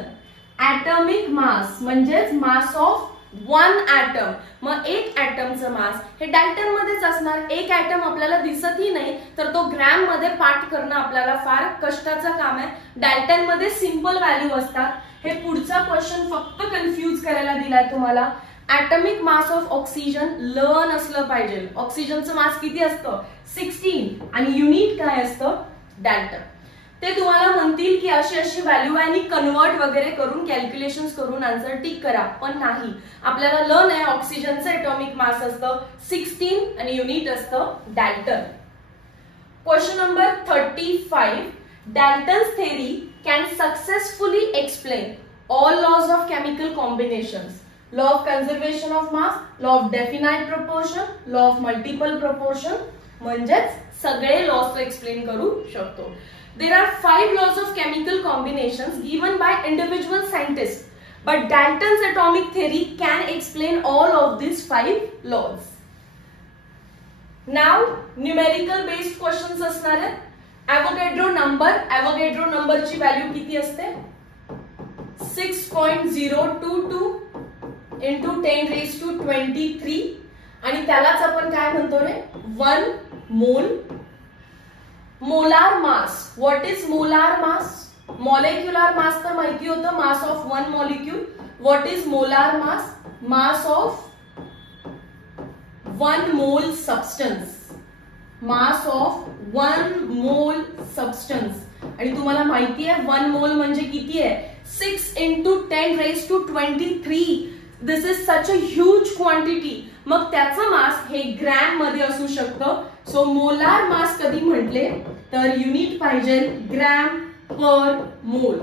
Atomic mass म्हणजेच mass of वन ॲटम. मग एक ॲटमचं मास हे डाल्टन मध्येच असणार. एक ॲटम आपल्याला दिसतही नाही तर तो ग्रॅम मध्ये पाठ करणं आपल्याला फार कष्टाचं काम आहे. डाल्टन मध्ये सिंपल व्हॅल्यू असतात. हे पुढचा क्वेश्चन फक्त कन्फ्यूज करायला दिलाय तुम्हाला. Atomic mass of oxygen learn असलं पाहिजे. ऑक्सिजनचं मास किती असतं 16 आणि युनिट काय असतं डाल्टन. ते तुम्हाला म्हणतील की अशी अशी व्हॅल्यू आहे आणि कन्वर्ट वगैरे करून कॅल्क्युलेशन करून आन्सर टिक करा, पण नाही. आपल्याला लर्न आहे ऑक्सिजनचं ॲटॉमिक मास असतं 16 आणि युनिट असतं Dalton. Question number 35. Dalton's theory can successfully explain all laws of chemical combinations. Law of conservation of mass, law of definite proportion, law of multiple proportion, म्हणजेच सगळे लॉज एक्सप्लेन करू शकतो. There are 5 laws of chemical combinations given by individual scientists, but Dalton's atomic theory can explain all of these 5 laws. Now numerical based questions असणार आहेत. Avogadro नंबरची value किती असते 6.022 into 10 raised to 23 आणि त्यालाच आपण काय म्हणतो रे 1 मोल. Molar mass. What is molar mass? Molecular mass तर माहिती होतं, mass of one molecule. What is molar mass? Mass of 1 मोल सबस्टन्स. मास ऑफ 1 मोल सबस्टन्स. आणि तुम्हाला माहिती आहे 1 मोल म्हणजे किती आहे 6 into 10 raised to 23. This is such a huge quantity. मग त्याचं मास हे ग्रॅम मध्ये असू शकतं. सो मोलार मास कधी म्हटले तर युनिट पाहिजे ग्रॅम पर मोल.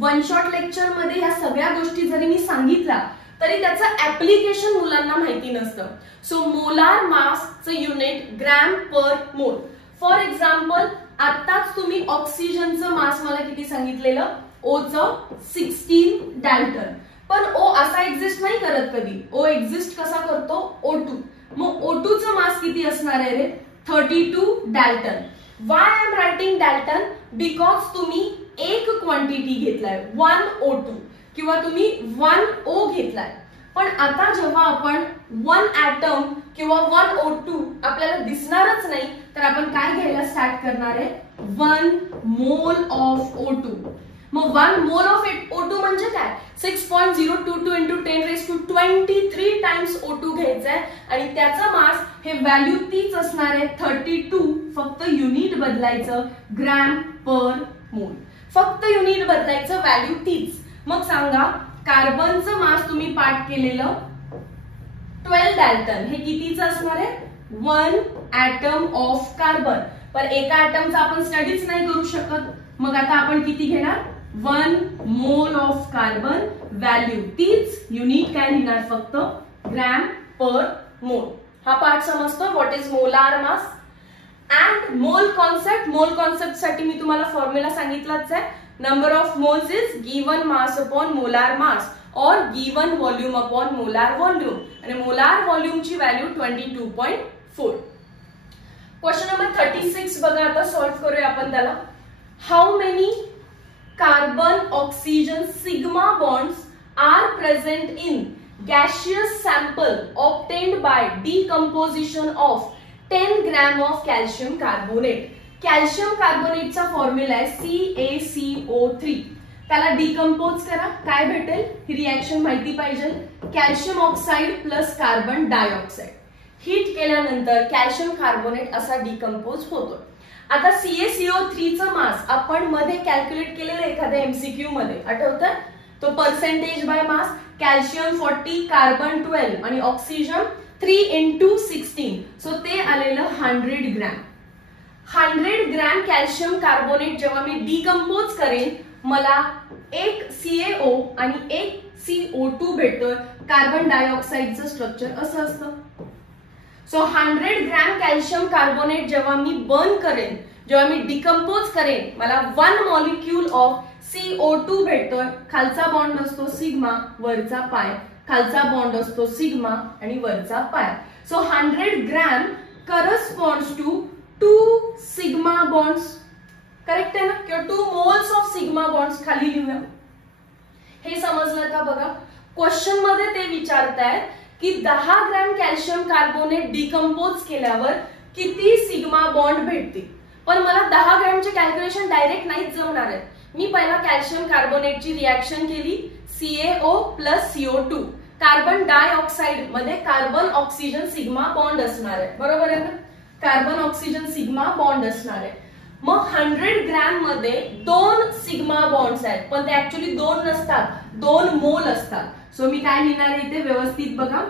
वन शॉट लेक्चर मध्ये या सगळ्या गोष्टी जरी मी सांगितल्या तरी त्याचं ऍप्लिकेशन मुलांना माहिती नसतं. सो मोलार मासचं unit gram per mole. For example आताच तुम्ही ऑक्सिजनचं मास मला किती सांगितलेलं ओचं 16 डाल्टन. पण ओ असा एक्झिस्ट नाही करत कधी. ओ एक्झिस्ट कसा करतो O2. मग O2चं मास किती असणार आहे रे 32 Dalton. Y I am writing Dalton? Because तुम्ही एक क्वांटिटी घेतलाय 1 O2 किंवा तुम्ही 1 O घेतलाय. पण आता जेव्हा आपण 1 ॲटम किंवा 1 O2 आपल्याला दिसणारच नाही तर आपण काय घ्यायला स्टार्ट करणार आहे 1 मोल ऑफ O2. मग 1 मोल ऑफ O2 म्हणजे काय 6.022 into 10 raised to 23 times O2 घ्यायचा आहे आणि त्याचं मास हे व्हॅल्यू तीच असणार आहे 32. फक्त युनिट बदलायचं ग्रॅम पर मोल. फक्त युनिट बदलायचं व्हॅल्यू तीच. मग सांगा कार्बनचं मास तुम्ही पाठ केलेलं 12 डाल्टन हे कितीचं असणार आहे 1 ॲटम ऑफ कार्बन. पण एका ॲटमचा आपण स्टडीज नाही करू शकत. मग आता आपण किती घेणार 1 मोल ऑफ कार्बन. व्हॅल्यू तीच युनिट काय लिहिणार फक्त ग्रॅम पर मोल. हा पार्ट समजतो what is molar mass and mole concept. Mole concept साठी मी तुम्हाला फॉर्म्युला सांगितलाच आहे. Number of moles is given mass upon molar mass और given volume upon molar volume. आणि मोलार व्हॉल्यूमची व्हॅल्यू 22.4. क्वेश्चन नंबर 36 बघा आता सॉल्व्ह करूया आपण त्याला. How many carbon oxygen sigma bonds are present in gaseous sample obtained by decomposition of 10 gram of calcium carbonate. Calcium कार्बोनेटचा formula आहे CaCO3. त्याला डिकम्पोज करा काय भेटेल ही रिएक्शन माहिती पाहिजे. Calcium oxide plus carbon dioxide heat केल्यानंतर कॅल्शियम कार्बोनेट असा डिकम्पोज होतो. आता CaCO3चं मास आपण मध्ये कॅल्क्युलेट केलेलं एखाद्या MCQ मध्ये आठवतं. तो percentage by mass calcium 40 carbon 12 आणि ऑक्सिजन 3 into 16. सो ते आलेलं 100 ग्रॅम. 100 ग्रॅम कॅल्शियम कार्बोनेट जेव्हा मी डिकम्पोज करेन मला एक CaO आणि एक CO2 भेटतोय. कार्बन डायऑक्साइडचं स्ट्रक्चर असं असतं. सो 100 ग्रॅम कॅल्शियम कार्बोनेट जेव्हा मी बर्न करेन जेव्हा मी डिकम्पोज करेन मला 1 मॉलिक्यूल ऑफ CO2 भेटतोय. खालचा बॉन्ड असतो सिग्मा वरचा पाय. खालचा बॉन्ड असतो सिग्मा आणि वरचा pi. So 100 gram corresponds to 2 sigma bonds. Correct आहे ना किंवा 2 मोल्स ऑफ सिग्मा बॉन्ड्स खाली लिहूया. हे समजलं का बघा. क्वेश्चन मध्ये ते विचारतायत की 10 ग्रॅम कॅल्शियम कार्बोनेट डिकम्पोज केल्यावर किती सिग्मा बॉन्ड भेटतील. पण मला 10 ग्रॅमचे कॅल्क्युलेशन डायरेक्ट नाहीच जमणार आहे. मी पहिला कॅल्शियम कार्बोनेटची रिएक्शन केली, CaO plus CO2, carbon dioxide मध्ये कार्बन ऑक्सिजन सिग्मा बॉन्ड असणार आहे, बरोबर आहे ना. कार्बन ऑक्सिजन सिग्मा बॉन्ड असणार आहे. मग 100 ग्रॅम मध्ये 2 सिग्मा बॉन्ड्स आहेत, पण ते ऍक्च्युअली 2 नसतात, 2 मोल असतात. सो मी काय लिहिणार आहे इथे व्यवस्थित बघा.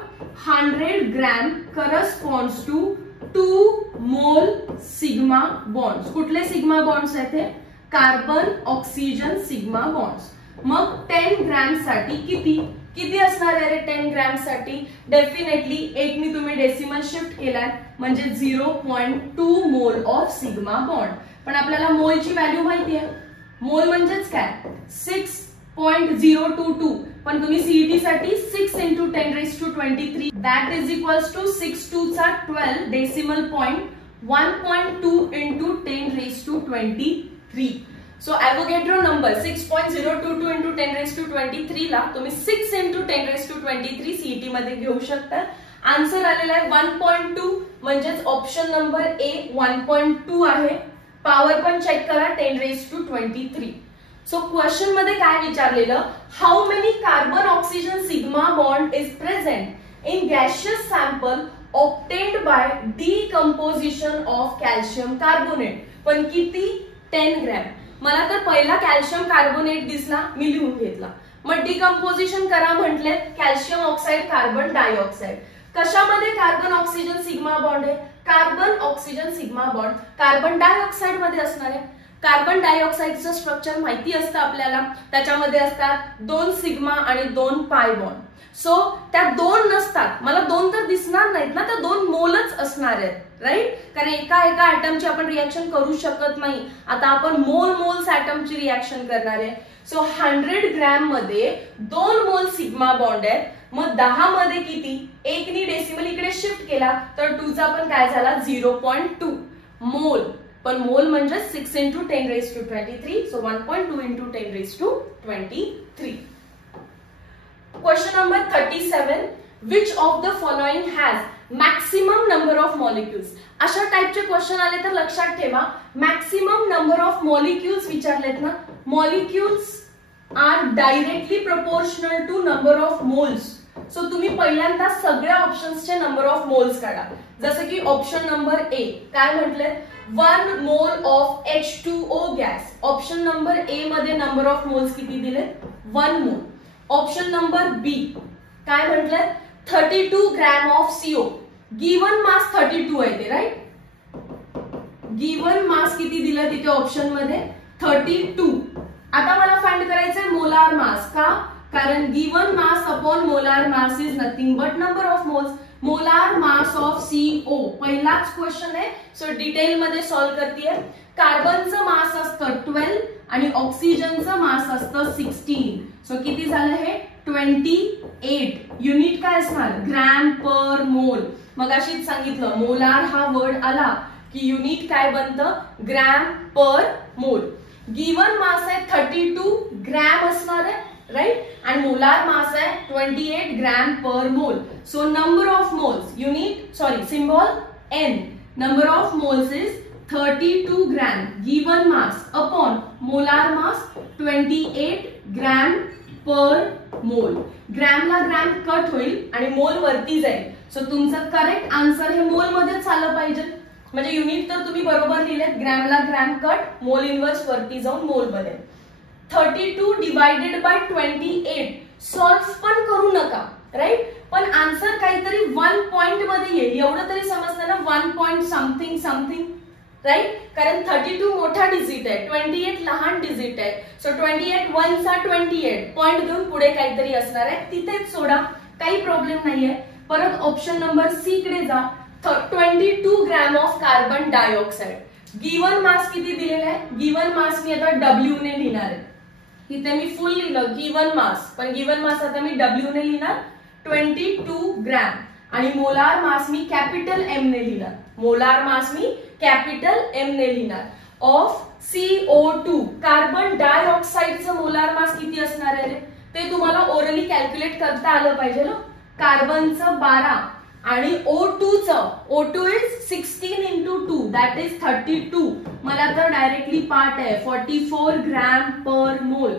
100 ग्रॅम करस्पॉन्ड्स टू 2 मोल सिग्मा बॉन्ड्स. कुठले सिग्मा बॉन्ड्स आहेत हे? Carbon oxygen sigma bonds. मग 10 ग्रॅम साठी किती असणार आहे रे 10 ग्रॅम साठी? डेफिनेटली एक मी तुम्ही डेसिमल शिफ्ट केलाय म्हणजे 0.2 मोल ऑफ सिग्मा बॉन्ड. पण आपल्याला मोलची व्हॅल्यू माहिती आहे. मोल म्हणजेच काय? 6.022. पण तुम्ही सीईटी साठी 6 × 10⁻23 दॅट इज इक्वल्स टू 6 2 चा 12 decimal point 1.2 × 10⁻23. So Avogadro number 6.022 × 10⁻23 ला तुम्ही 6 × 10⁻23 सीईटी मध्ये घेऊ शकता. आन्सर आलेला आहे 1.2 म्हणजेच ऑप्शन नंबर ए 1.2 आहे. पॉवर पण चेक करा 10⁻23. सो क्वेश्चन मध्ये काय विचारलेलं, how many carbon oxygen sigma bond is present in gaseous sample obtained by decomposition of calcium carbonate. पण किती? 10 ग्रॅम. मला तर पहिला कॅल्शियम कार्बोनेट दिसला, मी लिहून घेतला. मग डिकम्पोजिशन करा म्हटले, कॅल्शियम ऑक्साइड कार्बन डायऑक्साइड. कशामध्ये कार्बन ऑक्सिजन सिग्मा बॉन्ड आहे? Carbon oxygen sigma bond carbon dioxide मध्ये असणार आहे. कार्बन डायऑक्साइडचं स्ट्रक्चर माहिती असतं आपल्याला, त्याच्यामध्ये असतात 2 सिग्मा आणि 2 पाय बॉन्ड. सो त्या 2 नसतात, मला 2 तर दिसणार नाहीत ना, त्या 2 मोलच असणार आहेत, राईट. कारण एका ऍटमची आपण रिएक्शन करू शकत नाही. आता आपण मोल्स ऍटमची रिएक्शन करणार आहे. सो 100 ग्रॅम मध्ये 2 मोल सिग्मा बॉन्ड आहेत. मग 10 मध्ये किती? 1 नी डेसिमल इकडे शिफ्ट केला तर 2 चा पण काय झाला? 0.2 मोल. पण मोल म्हणजे 6 × 10⁻23. So 1.2 × 10⁻23. Question number 37. Which of the following has maximum number of molecules? अशा टाइपचे क्वेश्चन आले तर लक्षात ठेवा, मॅक्सिमम नंबर ऑफ मॉलिक्युल्स विचारलेत ना. Molecules are directly proportional to number of moles. So तुम्ही पहिल्यांदा सगळ्या ऑप्शन्सचे नंबर ऑफ मोल्स काढा. जसं की ऑप्शन नंबर ए काय म्हटले? 1 mole of H2O gas. Option number ए मध्ये नंबर ऑफ मोल्स किती दिले? 1 मोल. ऑप्शन नंबर बी काय म्हटले? 32 gram of CO. Given mass 32 आहे ते, राईट. गिवन मास किती दिलं तिथे ऑप्शन मध्ये? 32. आता मला फाइंड करायचंय मोलार मास. का? कारण given mass upon molar mass is nothing but number of moles. Molar mass of CO पहिलाच क्वेश्चन आहे, सो डिटेल मध्ये सॉल्व्ह करतेय. कार्बनचं मास असतं 12 आणि ऑक्सिजनचं मास असतं 16. सो किती झालं हे? 28. युनिट काय असणार? ग्रॅम पर मोल. मग अशीच सांगितलं, मोलार हा वर्ड आला की युनिट काय बनतं? ग्रॅम पर मोल. गिवन मास आहे 32 ग्रॅम असणार आहे, राईट. आणि मोलार मास आहे 28 ग्रॅम पर मोल. So number of moles, unit symbol N, number of moles is 32 gram. Given mass upon molar mass 28 gram per मोल. ग्रॅमला ग्रॅम कट होईल आणि मोल वरती जाईल. सो तुमचं करेक्ट आन्सर हे मोल मध्येच आलं पाहिजे. म्हणजे युनिट तर तुम्ही बरोबर लिहिलेत, ग्रॅमला ग्रॅम कट, मोल इनवर्स वरती जाऊन मोल बनेल. 32 डिवायडेड बाय 28 सॉल्व्ह पण करू नका, राईट. पण आन्सर काहीतरी 1 पॉइंट मध्ये येईल एवढं तरी समजतं ना. 1 पॉइंट समथिंग समथिंग, राईट. कारण 32 मोठा डिजिट आहे, 28 लहान डिजिट आहे. सो 28 1 चा 28 पॉइंट घेऊन पुढे काहीतरी असणार आहे, तिथेच सोडा, काही प्रॉब्लेम नाहीये. परत ऑप्शन नंबर सी कडे जा. 22 gram of carbon dioxide. Given mass किती दिलेला आहे? गिवन मास मी आता W ने लिहिणार आहे. इथे मी फुल लिहिलं गिवन मास, पण गिवन मास आता मी W ने लिहिणार 22 ग्रॅम. आणि मोलार मास मी कॅपिटल M ने लिहिणार. मोलार मास मी कॅपिटल M ने लिहिणार. ऑफ CO2 कार्बन डायऑक्साइडचं मोलार मास किती असणार आहे रे? ते ते तुम्हाला ओरली कॅल्क्युलेट करता आलं पाहिजे ना. कार्बनचं 12 आणि O2 is 16 into 2 that is 32. मला तर डायरेक्टली पार्ट आहे 44 ग्रॅम पर मोल.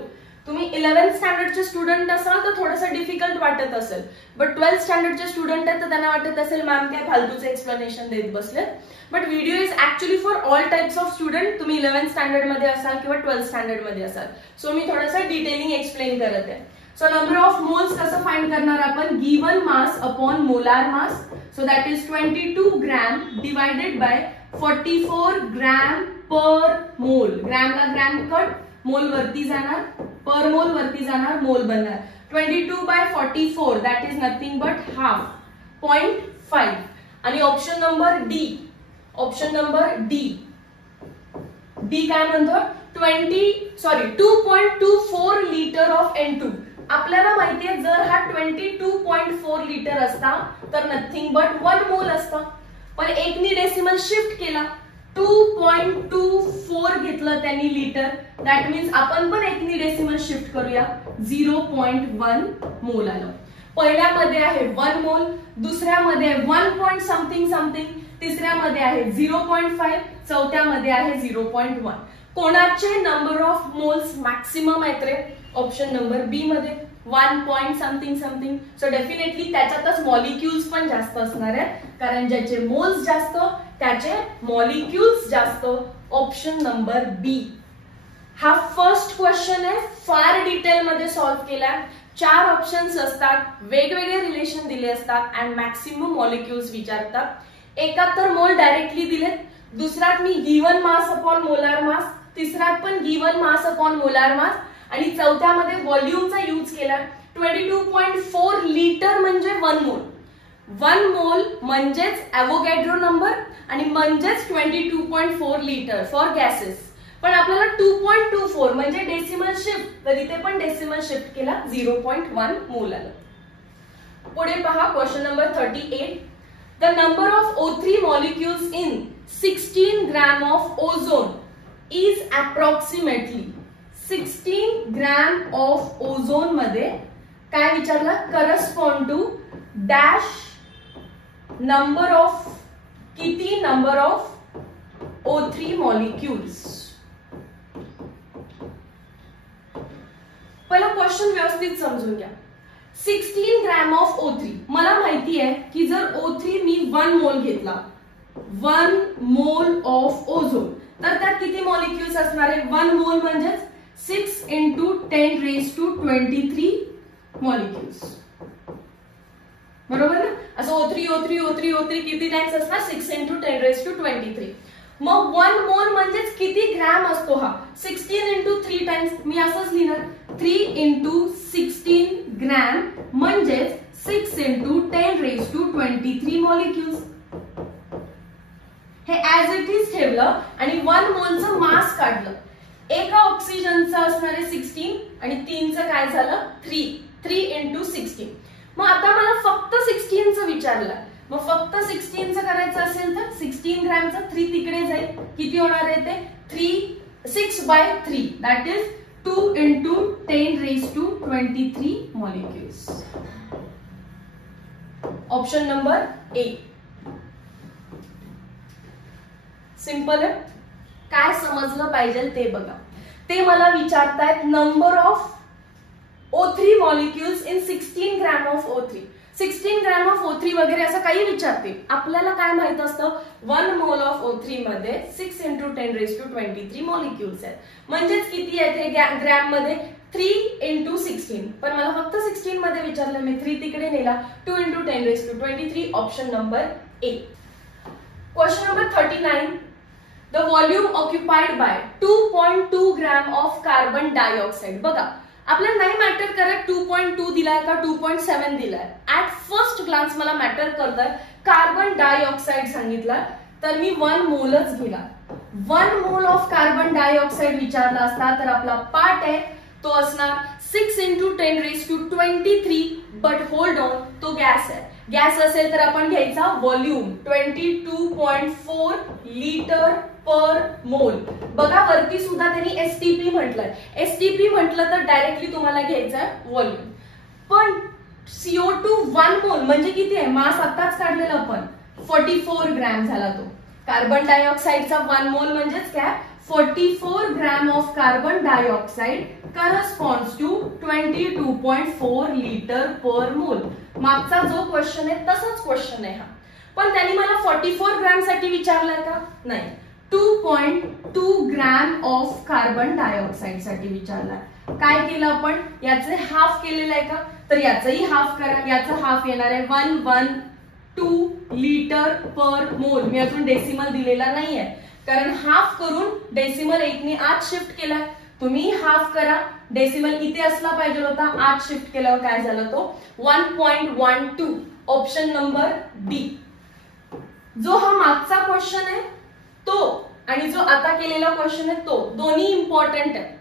तुम्ही 11th स्टँडर्डचे स्टुडंट असाल तर थोडंसं डिफिकल्ट वाटत असेल, बट 12th स्टँडर्डचे स्टुडंट आहेत तर त्यांना वाटत असेल मॅम काय फालतूचे एक्सप्लेनेशन देत बसले. But video is actually for all types of student. तुम्ही 11th स्टँडर्ड मध्ये असाल किंवा 12th स्टँडर्ड मध्ये असाल. सो मी थोडंसं डिटेलिंग एक्सप्लेन करत आहे. सो नंबर ऑफ मोल्स कसं फाइंड करणार आपण, given mass upon molar mass. So that is 22 gram divided by 44 gram per मोल. ग्रॅमला ग्रॅम कट, मोल वरती जाणार, पर मोल वरती जाणार, मोल बनणार. 22 by 44 that is nothing but half, 0.5. आणि option number D, option number D काय म्हणतो, 2.24 लिटर ऑफ N2. आपल्याला माहितीये जर हा 22.4 लिटर असता तर नथिंग बट 1 मोल असता, पण एकनी डेसिमल शिफ्ट केला, 2.24 घेतलं त्यांनी लिटर. दॅट मीन्स आपण पण एकनी डेसिमल शिफ्ट करूया, 0.1 मोल आलं. पहिल्यामध्ये आहे 1 मोल, दुसऱ्यामध्ये 1 समथिंग समथिंग, तिसऱ्यामध्ये आहे 0.5, चौथ्यामध्ये आहे 0.1. कोणाचे नंबर ऑफ मोल्स मॅक्सिमम आहेत रे, ऑप्शन नंबर बी मध्ये 1 समथिंग समथिंग. सो डेफिनेटली त्याच्यातच मॉलिक्युल्स पण जास्त असणार आहेत, कारण ज्याचे मोल्स जास्त त्याचे मॉलिक्युल्स जास्त. ऑप्शन नंबर बी. हा फर्स्ट क्वेश्चन आहे, फार डिटेल मध्ये सॉल्व्ह केला. 4 ऑप्शन्स असतात, वेगवेगळे रिलेशन दिले असतात अँड मॅक्सिमम मॉलिक्युल्स विचारतात. एकात तर मोल डायरेक्टली दिलेत, दुसऱ्यात मी given mass upon molar mass, तिसऱ्यात पण given mass upon molar mass, आणि चौथ्यामध्ये व्हॉल्यूमचा यूज केला. 22.4 लिटर म्हणजे 1 मोल. 1 मोल म्हणजेच ॲव्होगॅड्रो नंबर आणि म्हणजेच 22.4 लिटर फॉर गॅसेस. पण आपल्याला 2.24 म्हणजे डेसिमल शिफ्ट, तर इथे पण डेसिमल शिफ्ट केला, 0.1 मोल आलं. पुढे पहा question number 38. The number of O3 molecules in 16 gram of ozone is approximately 16 gram of ozone मध्ये काय विचारलं, correspond to dash number of, किती नंबर ऑफ O3 molecules. पहिला क्वेश्चन व्यवस्थित समजून घ्या. 16 ग्रॅम ऑफ O3, मला माहिती आहे की जर O3 मी 1 मोल घेतला, 1 मोल ऑफ ओझोन, तर त्यात किती मॉलिक्युल्स असणार आहे. 1 मोल म्हणजेच 6 into 10 raised to 23 मॉलिक्युल्स. बरोबर ना. असं O3 किती टाइम्स असणार, 6 into 10 raised to 23. मग 1 मोल म्हणजेच किती ग्रॅम असतो हा, 16 into 3 टाइम्स. मी असंच लिहिणार, 3 into 16 ग्रॅम म्हणजेच 6 into 10 raised to 23 मॉलिक्युल्स. हे ऍज इट इज ठेवलं आणि 1 मोलचं मास काढलं. एका ऑक्सिजनचं असणार आहे 16 आणि 3चं काय झालं 3 into 16. मग आता मला फक्त 16चं विचारलं, मग फक्त 16चं करायचं असेल तर 16 ग्रॅमचं 3 तिकडे जाईल, किती होणार आहे ते 6/3 that is 2 into 10 raised to 23 molecules. Option number A. Simple आहे. काय समजलं पाहिजे ते बघा. ते मला विचारतायत number of O3 molecules in 16 gram of O3. 16 gram of O3 वगैरे असं काही विचारते. आपल्याला काय माहित असतं, 1 मोल ऑफ O3 मध्ये 6 into 10 raised to 23 मॉलिक्युल्स आहेत. म्हणजेच किती आहे ग्रॅम मध्ये 3 into 16. पण मला फक्त 16 मध्ये विचारलं, मी 3 तिकडे नेला, 2 into 10 raised to 23. Option number A. Question number 39. The volume occupied by 2.2 gram of carbon dioxide. बघा आपल्याला नाही मॅटर करत 2.2 दिलाय का 2.7 दिलाय. ऍट फर्स्ट ग्लान्स मला मॅटर करतंय कार्बन डायऑक्साइड सांगितलं तर मी 1 मोलच घेला. 1 मोल ऑफ कार्बन डायऑक्साइड विचारला असता तर आपला पार्ट आहे तो असणार 6 into 10 raised to 23. But hold on, तो गॅस आहे. गॅस असेल तर आपण घ्यायचा व्हॉल्यूम 22.4 लिटर पर मोल. बघा वरती सुद्धा त्यांनी एसटीपी म्हटलंय. एसटीपी म्हटलं तर डायरेक्टली तुम्हाला घ्यायचं आहे व्हॉल्यूम. पण CO2 1 मोल म्हणजे किती आहे? मास आताच काढलेला आपण 44 ग्रॅम झाला तो. कार्बन डायऑक्साइडचा 1 मोल म्हणजेच काय? 44 gram of carbon dioxide corresponds to 22.4 litre per mole. मागचा जो क्वेश्चन आहे तसाच क्वेश्चन आहे हा. पण त्यांनी मला 44 ग्रॅम साठी विचारलंय का? नाही. 2.2 ग्रॅम ऑफ कार्बन डायऑक्साइड साठी विचारलाय. काय केलं आपण? याचे हाफ केलेलं आहे का? तर याचंही हाफ करा. याचं हाफ येणार आहे 112 लिटर पर मोल. मी अजून डेसिमल दिलेला नाहीये कारण हाफ करून डेसिमल 1 ने आत शिफ्ट केला. तुम्ही हाफ करा. डेसिमल इथे असला पाहिजे होता, आत शिफ्ट केल्यावर काय झालं? तो 1.12. Option number D. जो हा मागचा क्वेश्चन आहे तो आणि जो आता केलेला क्वेश्चन आहे तो दोन्ही इम्पॉर्टंट आहे.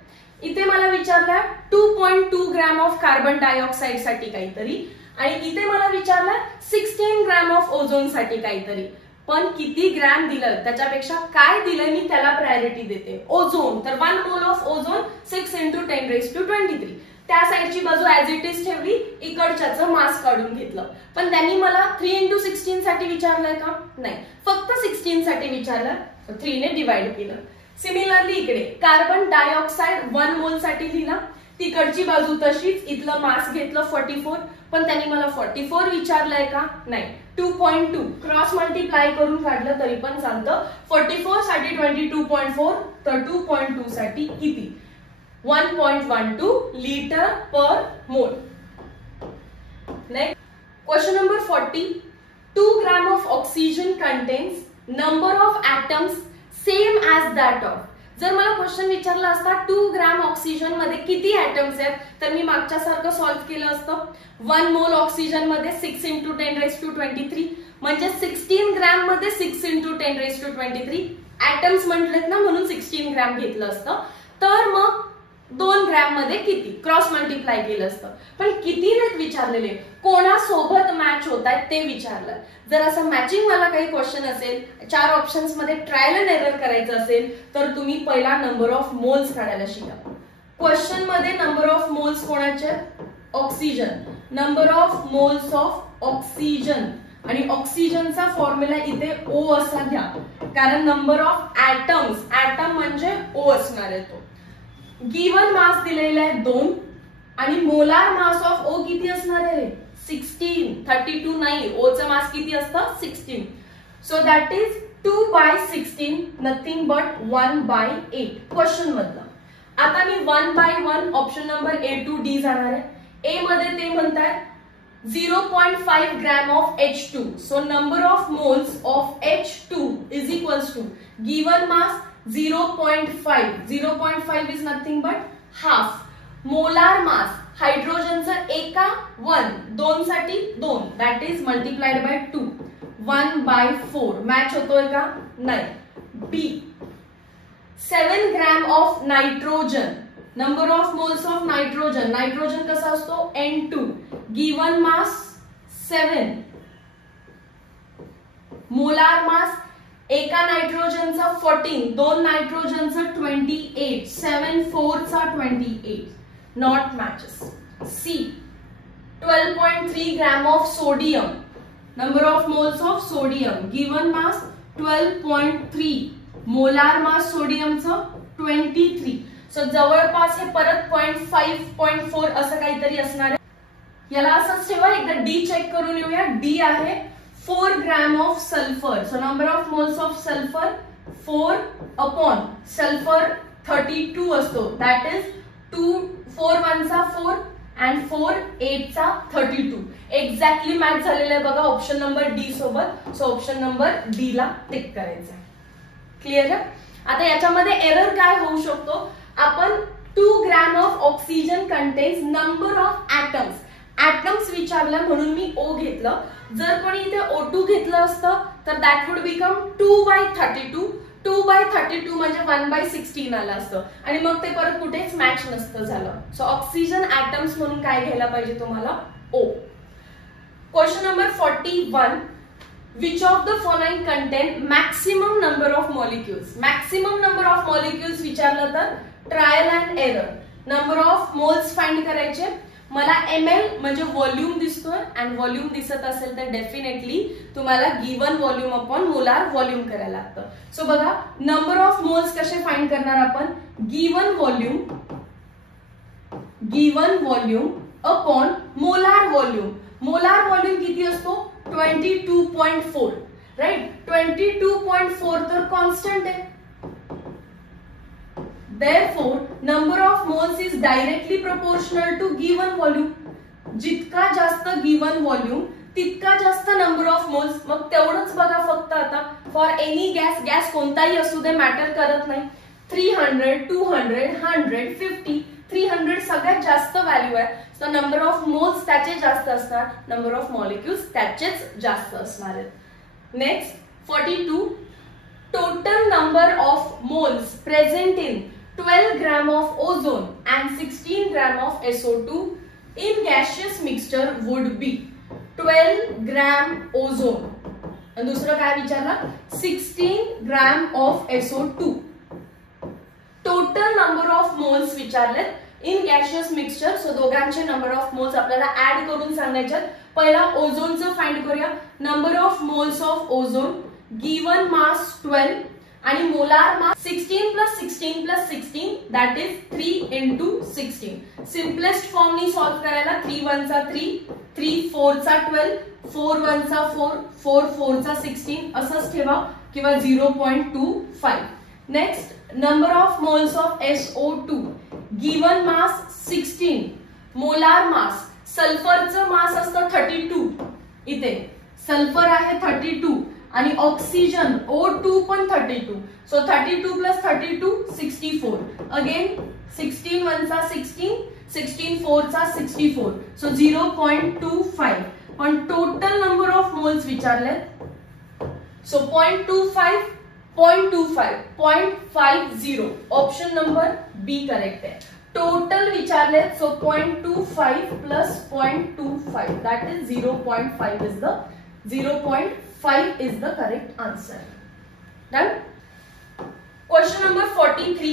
इथे मला विचारलंय 2.2 ग्रॅम ऑफ कार्बन डायऑक्साइड साठी काहीतरी आणि इथे मला विचारलंय 16 ग्रॅम ऑफ ओझोन साठी काहीतरी. पण किती ग्रॅम दिलं त्याच्यापेक्षा काय दिलं मी त्याला प्रायोरिटी देते. ओझोन तर 1 मोल ऑफ ओझोन 6 × 10⁻23. त्या साईडची बाजू ऍज इट इज ठेवली, इकडच्याचं मास काढून घेतलं. पण त्यांनी मला 3 × 16 साठी विचारलंय का? नाही. फक्त 16 साठी विचारलं, 3 ने डिवाइड केलं. सिमिलरली इकडे कार्बन डायऑक्साइड 1 मोल साठी लिहिला, तिकडची बाजू तशीच, इथलं मास घेतलं 44. पण त्यांनी मला 44 विचारलंय का? नाही. 2.2 क्रॉस मल्टिप्लाय करून काढलं तरी पण चालतं. 44 साठी 22.4 तर 2.2 साठी किती? 1.12 लिटर पर मोल. Next question number 40. 2 gram of oxygen contains number of atoms same as that of. जर मला क्वेश्चन विचारला असता 2 ग्रॅम ऑक्सिजन मध्ये किती ऍटम्स आहेत तर मी मागच्या सारखं सॉल्व्ह केलं असतं. 1 मोल ऑक्सिजन मध्ये 6 × 10⁻23 म्हणजे 16 ग्रॅम मध्ये 6 × 10⁻23 ऍटम्स म्हटलेत ना, म्हणून 16 ग्रॅम घेतलं असतं. तर मग 2 ग्रॅम मध्ये किती? क्रॉस मल्टिप्लाय केलं असतं. पण किती नाहीत विचारलेले, कोणासोबत मॅच होत आहेत ते विचारलं. जर असं मॅचिंग वाला काही क्वेश्चन असेल, 4 ऑप्शन्स मध्ये ट्रायल अँड एरर करायचं असेल तर तुम्ही पहिला नंबर ऑफ मोल्स काढायला शिका. क्वेश्चन मध्ये नंबर ऑफ मोल्स कोणाचे? Oxygen. Number of moles of oxygen आणि ऑक्सिजनचा फॉर्म्युला इथे O असा घ्या कारण नंबर ऑफ ऍटम्स, ऍटम म्हणजे O असणार आहे तो. गिवन मास दिलेला आहे 2 आणि मोलार मास ऑफ O किती असणार आहे? 16. 32 नाही, O चं मास किती असतं? 16. So that is 2/16 nothing but 1/8 question मधलं. आता मी 1/1 option number A to D जाणार आहे. A मध्ये ते म्हणतात 0.5 gram of H2. So number of moles of H2 is equals to given mass 0.5. 0.5 is nothing but half. Molar mass हायड्रोजनचं एका 1, 2 साठी 2 that is multiplied by 2. 1/4 match होतोय का? नाही. B 7 gram of nitrogen. Number of moles of nitrogen. Nitrogen कसा असतो? N2. Given mass 7. Molar mass एका नायट्रोजनचा 14, 2 नायट्रोजनचा 28, 7 4 चा 28. Not matches. C 12.3 gram of sodium. Number of moles of sodium. Given mass 12.3. Molar mass सोडियमचं 23. So जवळपास हे परत 0.5 0.4 असं काहीतरी असणार आहे. याला असंच ठेवा. एकदा डी चेक करून येऊया. डी आहे 4 gram of sulphur. So number of moles of sulphur 4 upon sulphur 32 असतो. दॅट इज 4 1 चा 4 अँड 4 8 चा 32. एक्झॅक्टली मॅच झालेलं आहे बघा ऑप्शन नंबर डी सोबत. सो ऑप्शन नंबर डी ला टिक करायचं आहे. क्लिअर आहे? आता याच्यामध्ये एरर काय होऊ शकतो? आपण 2 gram of oxygen contains number of atoms. Atoms विचारलं म्हणून मी O घेतलं. जर कोणी इथे O2 घेतलं असतं तर दॅट वुड बिकम 2/32. 2/32 म्हणजे 1/16 आलं असतं आणि मग ते परत कुठेच मॅच नसतं झालं. सो ऑक्सिजन ऍटम्स म्हणून काय घ्यायला पाहिजे तुम्हाला? O. Question number 41. Which of the following contain maximum number of molecules? Maximum number of molecules विचारलं तर trial and error. Number of moles find करायचे. मला ml म्हणजे व्हॉल्यूम दिसतोय आणि व्हॉल्यूम दिसत असेल तर डेफिनेटली तुम्हाला given volume upon molar volume करायला लागतं. सो बघा नंबर ऑफ मोल्स कसे फाइंड करणार आपण. Given volume upon molar volume. Molar volume किती असतो 22.4 राइट. 22.4 तर कॉन्स्टंट आहे. Therefore, number of moles is directly proportional to given volume. जितका जास्त given volume तितका जास्त number of moles. मग तेवढंच बघा फक्त आता फॉर एनी गॅस कोणताही असू दे मॅटर करत नाही. 300, 200, 100, 50, 300 सगळ्यात जास्त व्हॅल्यू आहे. सो नंबर ऑफ मोल्स त्याचे जास्त असणार, नंबर ऑफ मॉलिक्युल्स त्याचेच जास्त असणार आहेत. Next 42. Total number of moles present in 12 gram of ozone and 16 gram of SO2 in gaseous mixture would be 12 gram ozone आणि दुसरं काय विचारलं 16 gram of SO2. Total number of moles विचारलेत in gaseous mixture. So दोघांचे number of moles आपल्याला add करून सांगायचे. पहिला ओझोनचं फाइंड करूया. Number of moles of ozone given mass 12 आणि molar mass 16 plus 16 plus 16 that is 3 into 16. Simplest form नी सॉल्व करायला 3 1 चा 3, 3 4 चा 12, 4 1 चा 4, 4 4 चा 16 असंच ठेवा किंवा 0.25. Next number of moles of SO2 given mass 16, molar mass. सल्फरचं मास असतं 32. इथे सल्फर आहे 32 आणि ऑक्सिजन O2 पण 32. So 32 plus 32 64. अगेन 16 1 चा 16, 16 4 चा 64. सो 0.25. पण टोटल नंबर ऑफ मोल्स विचारलेत. So 0.25, 0.25, 0.50. Option number B correct आहे. टोटल विचारलेत. So 0.25 plus 0.25 that is 0.5 is the 0.5 is the correct answer. Done. Question number 43.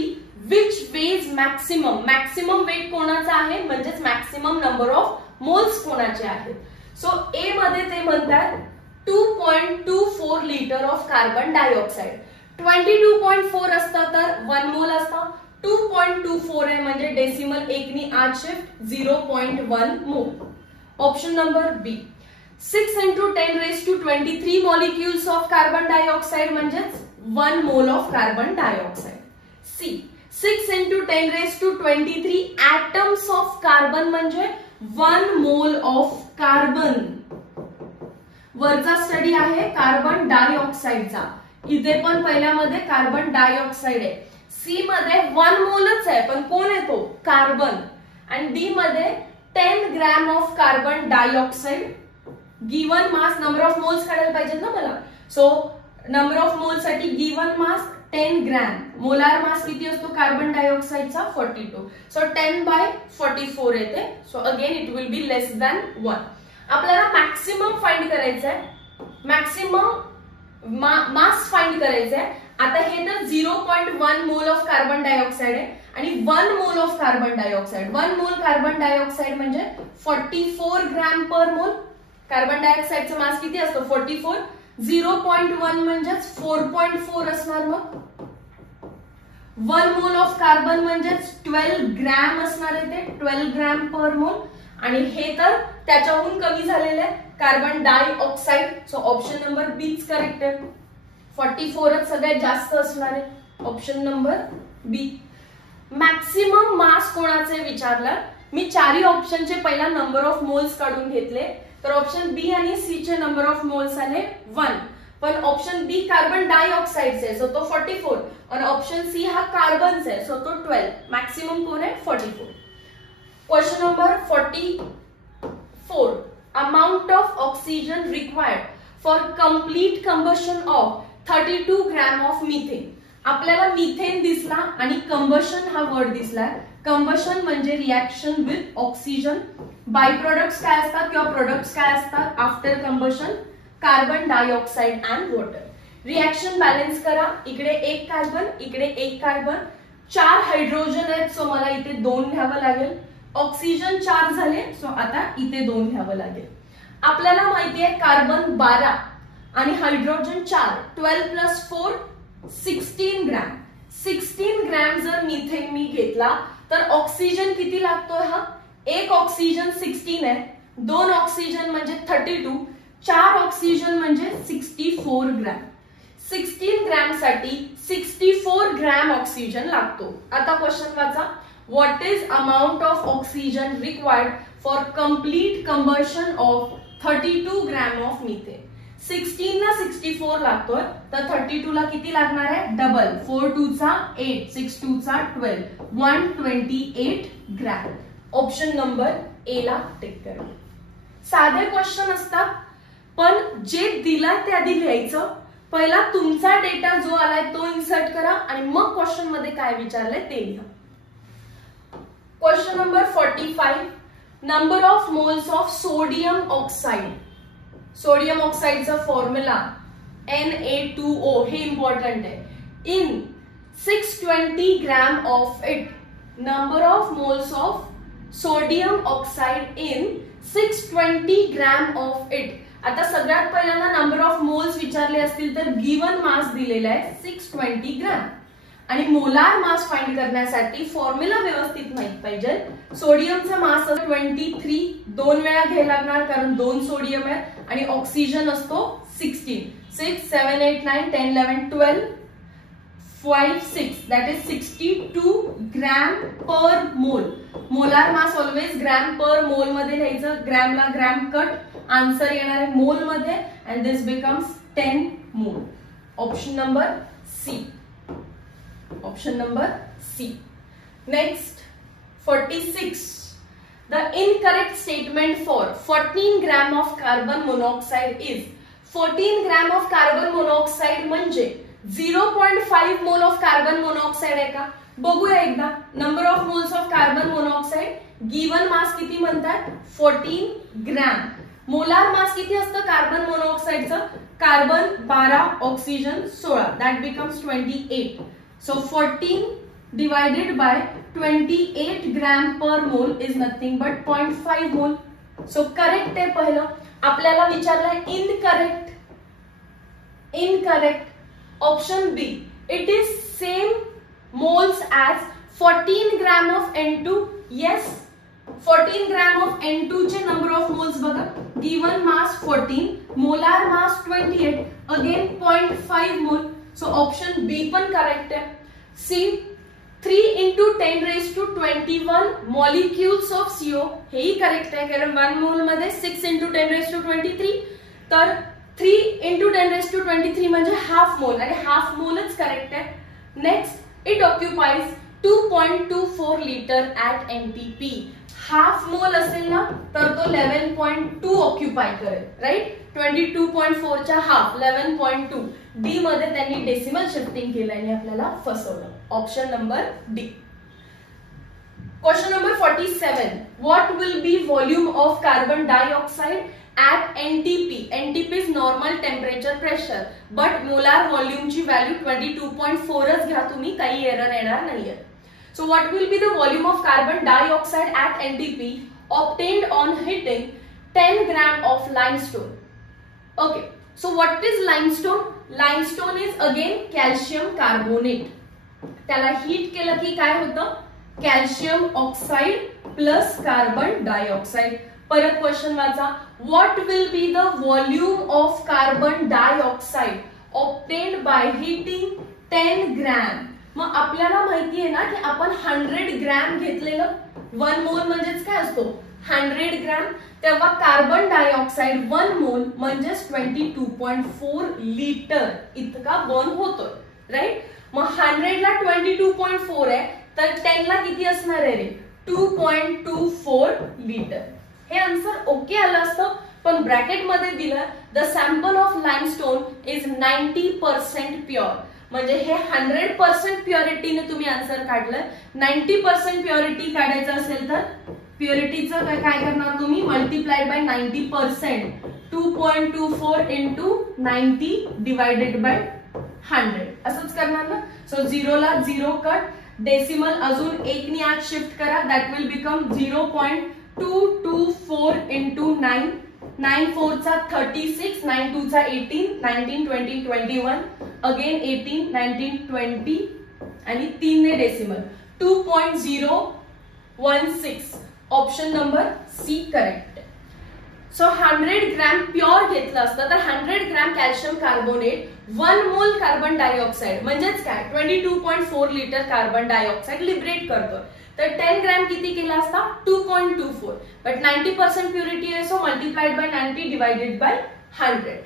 Which weighs maximum? Maximum weight कोणाचा आहे म्हणजेच maximum number of moles कोणाचे आहेत. So ए मध्ये ते म्हणतात 2.24 लिटर ऑफ कार्बन डायऑक्साइड. 22.4 असतं तर 1 मोल असतं. 2.24 आहे म्हणजे डेसिमल 1 नी आत शिफ्ट 0.1 मोल. Option number B. 6 into 10 raised to 23 molecules of carbon dioxide म्हणजेच 1 mole of carbon dioxide. C. 6 into 10 raised to 23 atoms of carbon म्हणजे 1 mole of carbon. वरचा स्टडी आहे कार्बन डायऑक्साइडचा. इथे पण पहिल्यामध्ये कार्बन डायऑक्साइड आहे. सी मध्ये 1 मोलच आहे पण कोण आहे तो कार्बन. आणि डी मध्ये 10 gram of carbon dioxide. Given mass number of moles काढायला पाहिजेत ना मला. सो नंबर ऑफ मोल्स साठी given mass 10 gram. Molar mass किती असतो कार्बन डायऑक्साइडचा 42. सो 10/44 येते. So again it will be less than 1. आपल्याला मॅक्सिमम फाइंड करायचं आहे. मॅक्सिमम मास फाइंड करायचं आहे. आता हे तर 0.1 मोल ऑफ कार्बन डायऑक्साइड आहे आणि 1 mole of carbon dioxide. 1 mole carbon dioxide म्हणजे 44 ग्रॅम पर मोल. कार्बन डायऑक्साइडचा मास किती असतो 44. 0.1 म्हणजेच 4.4 असणार. मग 1 मोल ऑफ कार्बन म्हणजेच 12 ग्रॅम असणार आहे ते 12 ग्रॅम पर मोल. आणि हे तर त्याच्याहून कमी झालेले carbon dioxide. So option number beach correct आहे. 44च सगळ्यात जास्त असणार आहे. ऑप्शन नंबर बी. मॅक्सिमम मास कोणाचे विचारलं. मी चारही ऑप्शनचे पहिला नंबर ऑफ मोल्स काढून घेतले. तर ऑप्शन बी आणि सी चे नंबर ऑफ मोल्स आले 1. पण ऑप्शन बी कार्बन डायऑक्साइडचे आहे सो तो 44 आणि ऑप्शन सी हा कार्बनचा आहे सो तो 12. मॅक्सिमम कोण आहे 44. Question number 44. Amount of oxygen required for complete combustion of 32 gram of methane. आपल्याला मिथेन दिसला आणि कंबशन हा वर्ड दिसला. कंबशन म्हणजे reaction with oxygen. By products काय असतात किंवा प्रोडक्ट्स काय असतात after combustion. Carbon dioxide and water. Reaction balance करा. इकडे एक कार्बन, इकडे एक कार्बन, 4 हायड्रोजन आहेत, सो मला इथे 2 घ्यावं लागेल. ऑक्सिजन 4 झाले, सो आता इथे 2 घ्यावं लागेल. आपल्याला माहिती आहे कार्बन 12 आणि हायड्रोजन 4, 12 + 4 16 ग्रॅम. 16 ग्रॅम जर मिथेन मी घेतला तर ऑक्सिजन किती लागतोय? हा एक ऑक्सिजन 16 आहे, 2 ऑक्सिजन म्हणजे 32, 4 ऑक्सिजन म्हणजे 64 ग्रॅम. 16 ग्रॅम साठी 64 ग्रॅम ऑक्सिजन लागतो. आता क्वेश्चन वाचा. What is amount of oxygen required for complete combustion of 32 gram of methane? 16 ला 64 लागतोय, तर 32 ला किती लागणार आहे? डबल. 4 2 चा 8, 6 2 चा 12, 128 ग्रॅम. ऑप्शन नंबर ए ला टिक करा. साधे क्वेश्चन असतात, पण जे दिला ते आधी लिहायचं. पहिला तुमचा डेटा जो आलाय तो इन्सर्ट करा आणि मग क्वेश्चन मध्ये काय विचारलंय ते लिहा. Question number 45. Number of moles of sodium oxide. Sodium ऑक्साइडचा फॉर्म्युला Na2O, हे इम्पॉर्टंट आहे. In 620 gram of it. Number of moles of sodium oxide in 620 gram of it. आता सगळ्यात पहिल्यांदा नंबर ऑफ मोल्स विचारले असतील तर गिवन मास दिलेला आहे 620 ग्रॅम आणि मोलार मास फाइंड करण्यासाठी फॉर्म्युला व्यवस्थित माहित पाहिजे. सोडियमचा मास 23, 2 वेळा घ्यायला लागणार कारण 2 सोडियम आहे आणि ऑक्सिजन असतो 16. 6 7 8 9 10 11 12 5 6, दॅट इज 62 ग्रॅम पर मोल. Molar mass always gram per मोल मध्ये लिहायचं. ग्रॅमला ग्रॅम कट, आन्सर येणार आहे मोल मध्ये and this becomes 10 mole. Option number C. Option number C. Next 46. The incorrect statement for 14 gram of carbon monoxide is. 14 gram of carbon monoxide म्हणजे 0.5 मोल of carbon monoxide आहे का? बघूया एकदा. Number of moles of carbon monoxide, given mass किती म्हणतात? 14 gram. Molar mass किती असतं कार्बन मोनॉक्साइडचं? Carbon 12, oxygen 16, that becomes 28. So 14 divided by 28 gram per mole is nothing but 0.5 mole. So correct आहे पहिलं. आपल्याला विचारलंय incorrect. Incorrect. Option B. It is same moles as 14 gram of N2. yes, 14 gram of N2 चे number of moles बघा. Given mass 14, molar mass 28, again 0.5 mole. So option B पण correct आहे. C 3 × 10⁻21 molecules of CO, हेही correct आहे कारण 1 मोल मध्ये 6 × 10⁻23, तर 3 × 10⁻23 म्हणजे हाफ मोल आणि हाफ मोलच करेक्ट आहे. Next, it occupies 2.24 liter at NTP. Half mole असेल ना तर तो 11.2 ऑक्युपाय करेल, राईट. 22.4 च्या हाफ 11.2. डी मध्ये त्यांनी डेसिमल शिफ्टिंग केलं आणि आपल्याला फसवलं. Option number D. Question number 47. What will be volume of carbon dioxide at NTP. NTP is normal temperature pressure, but molar volume ची व्हॅल्यू 22.4च घ्या तुम्ही, काही एरर येणार नाहीये. So what will be the volume of carbon dioxide at NTP obtained on heating 10 gram of limestone? Okay, so what is limestone? Limestone is again calcium carbonate. त्याला heat केलं की काय होतं? Calcium oxide plus carbon dioxide. परत question वाचा. What will be the volume of carbon dioxide obtained by heating 10 gram. मग आपल्याला माहिती आहे ना की आपण 100 ग्रॅम घेतलेलं. 1 मोल म्हणजेच काय असतो? 100 ग्रॅम. तेव्हा कार्बन डायऑक्साइड 1 मोल म्हणजेच 22.4 लिटर इतका बर्न होतोय, राईट. मग 100 ला 22.4 आहे तर 10 ला किती असणार आहे रे? 2.24 लिटर. हे आन्सर ओके आलं असतं, पण ब्रॅकेट मध्ये दिलं the sample of limestone is 90% pure. म्हणजे हे 100% प्युरिटीने तुम्ही आन्सर काढलं. 90% प्युरिटी काढायचं असेल तर प्युरिटीचं काय करणार तुम्ही? Multiplied by 90%. 2.24 into 90 divided by 100 असंच करणार ना. सो 0 ला 0 कट, डेसिमल अजून 1 नी आत शिफ्ट करा, दॅट विल बिकम 0.224 into 9. 9 4 चा 36, 9 2 चा 18, 19 20 21 अगेन 18 19 20 आणि 3 ने decimal 2.016. Option number C correct. So 100 gram pure घेतलं असतं तर 100 gram calcium carbonate 1 mole carbon dioxide म्हणजेच काय 22.4 लिटर कार्बन डायऑक्साइड लिबरेट करतो. तर 10 ग्रॅम किती केला असता 2.24, बट 90% प्युरिटी आहे, so multiplied by 90 divided by 100.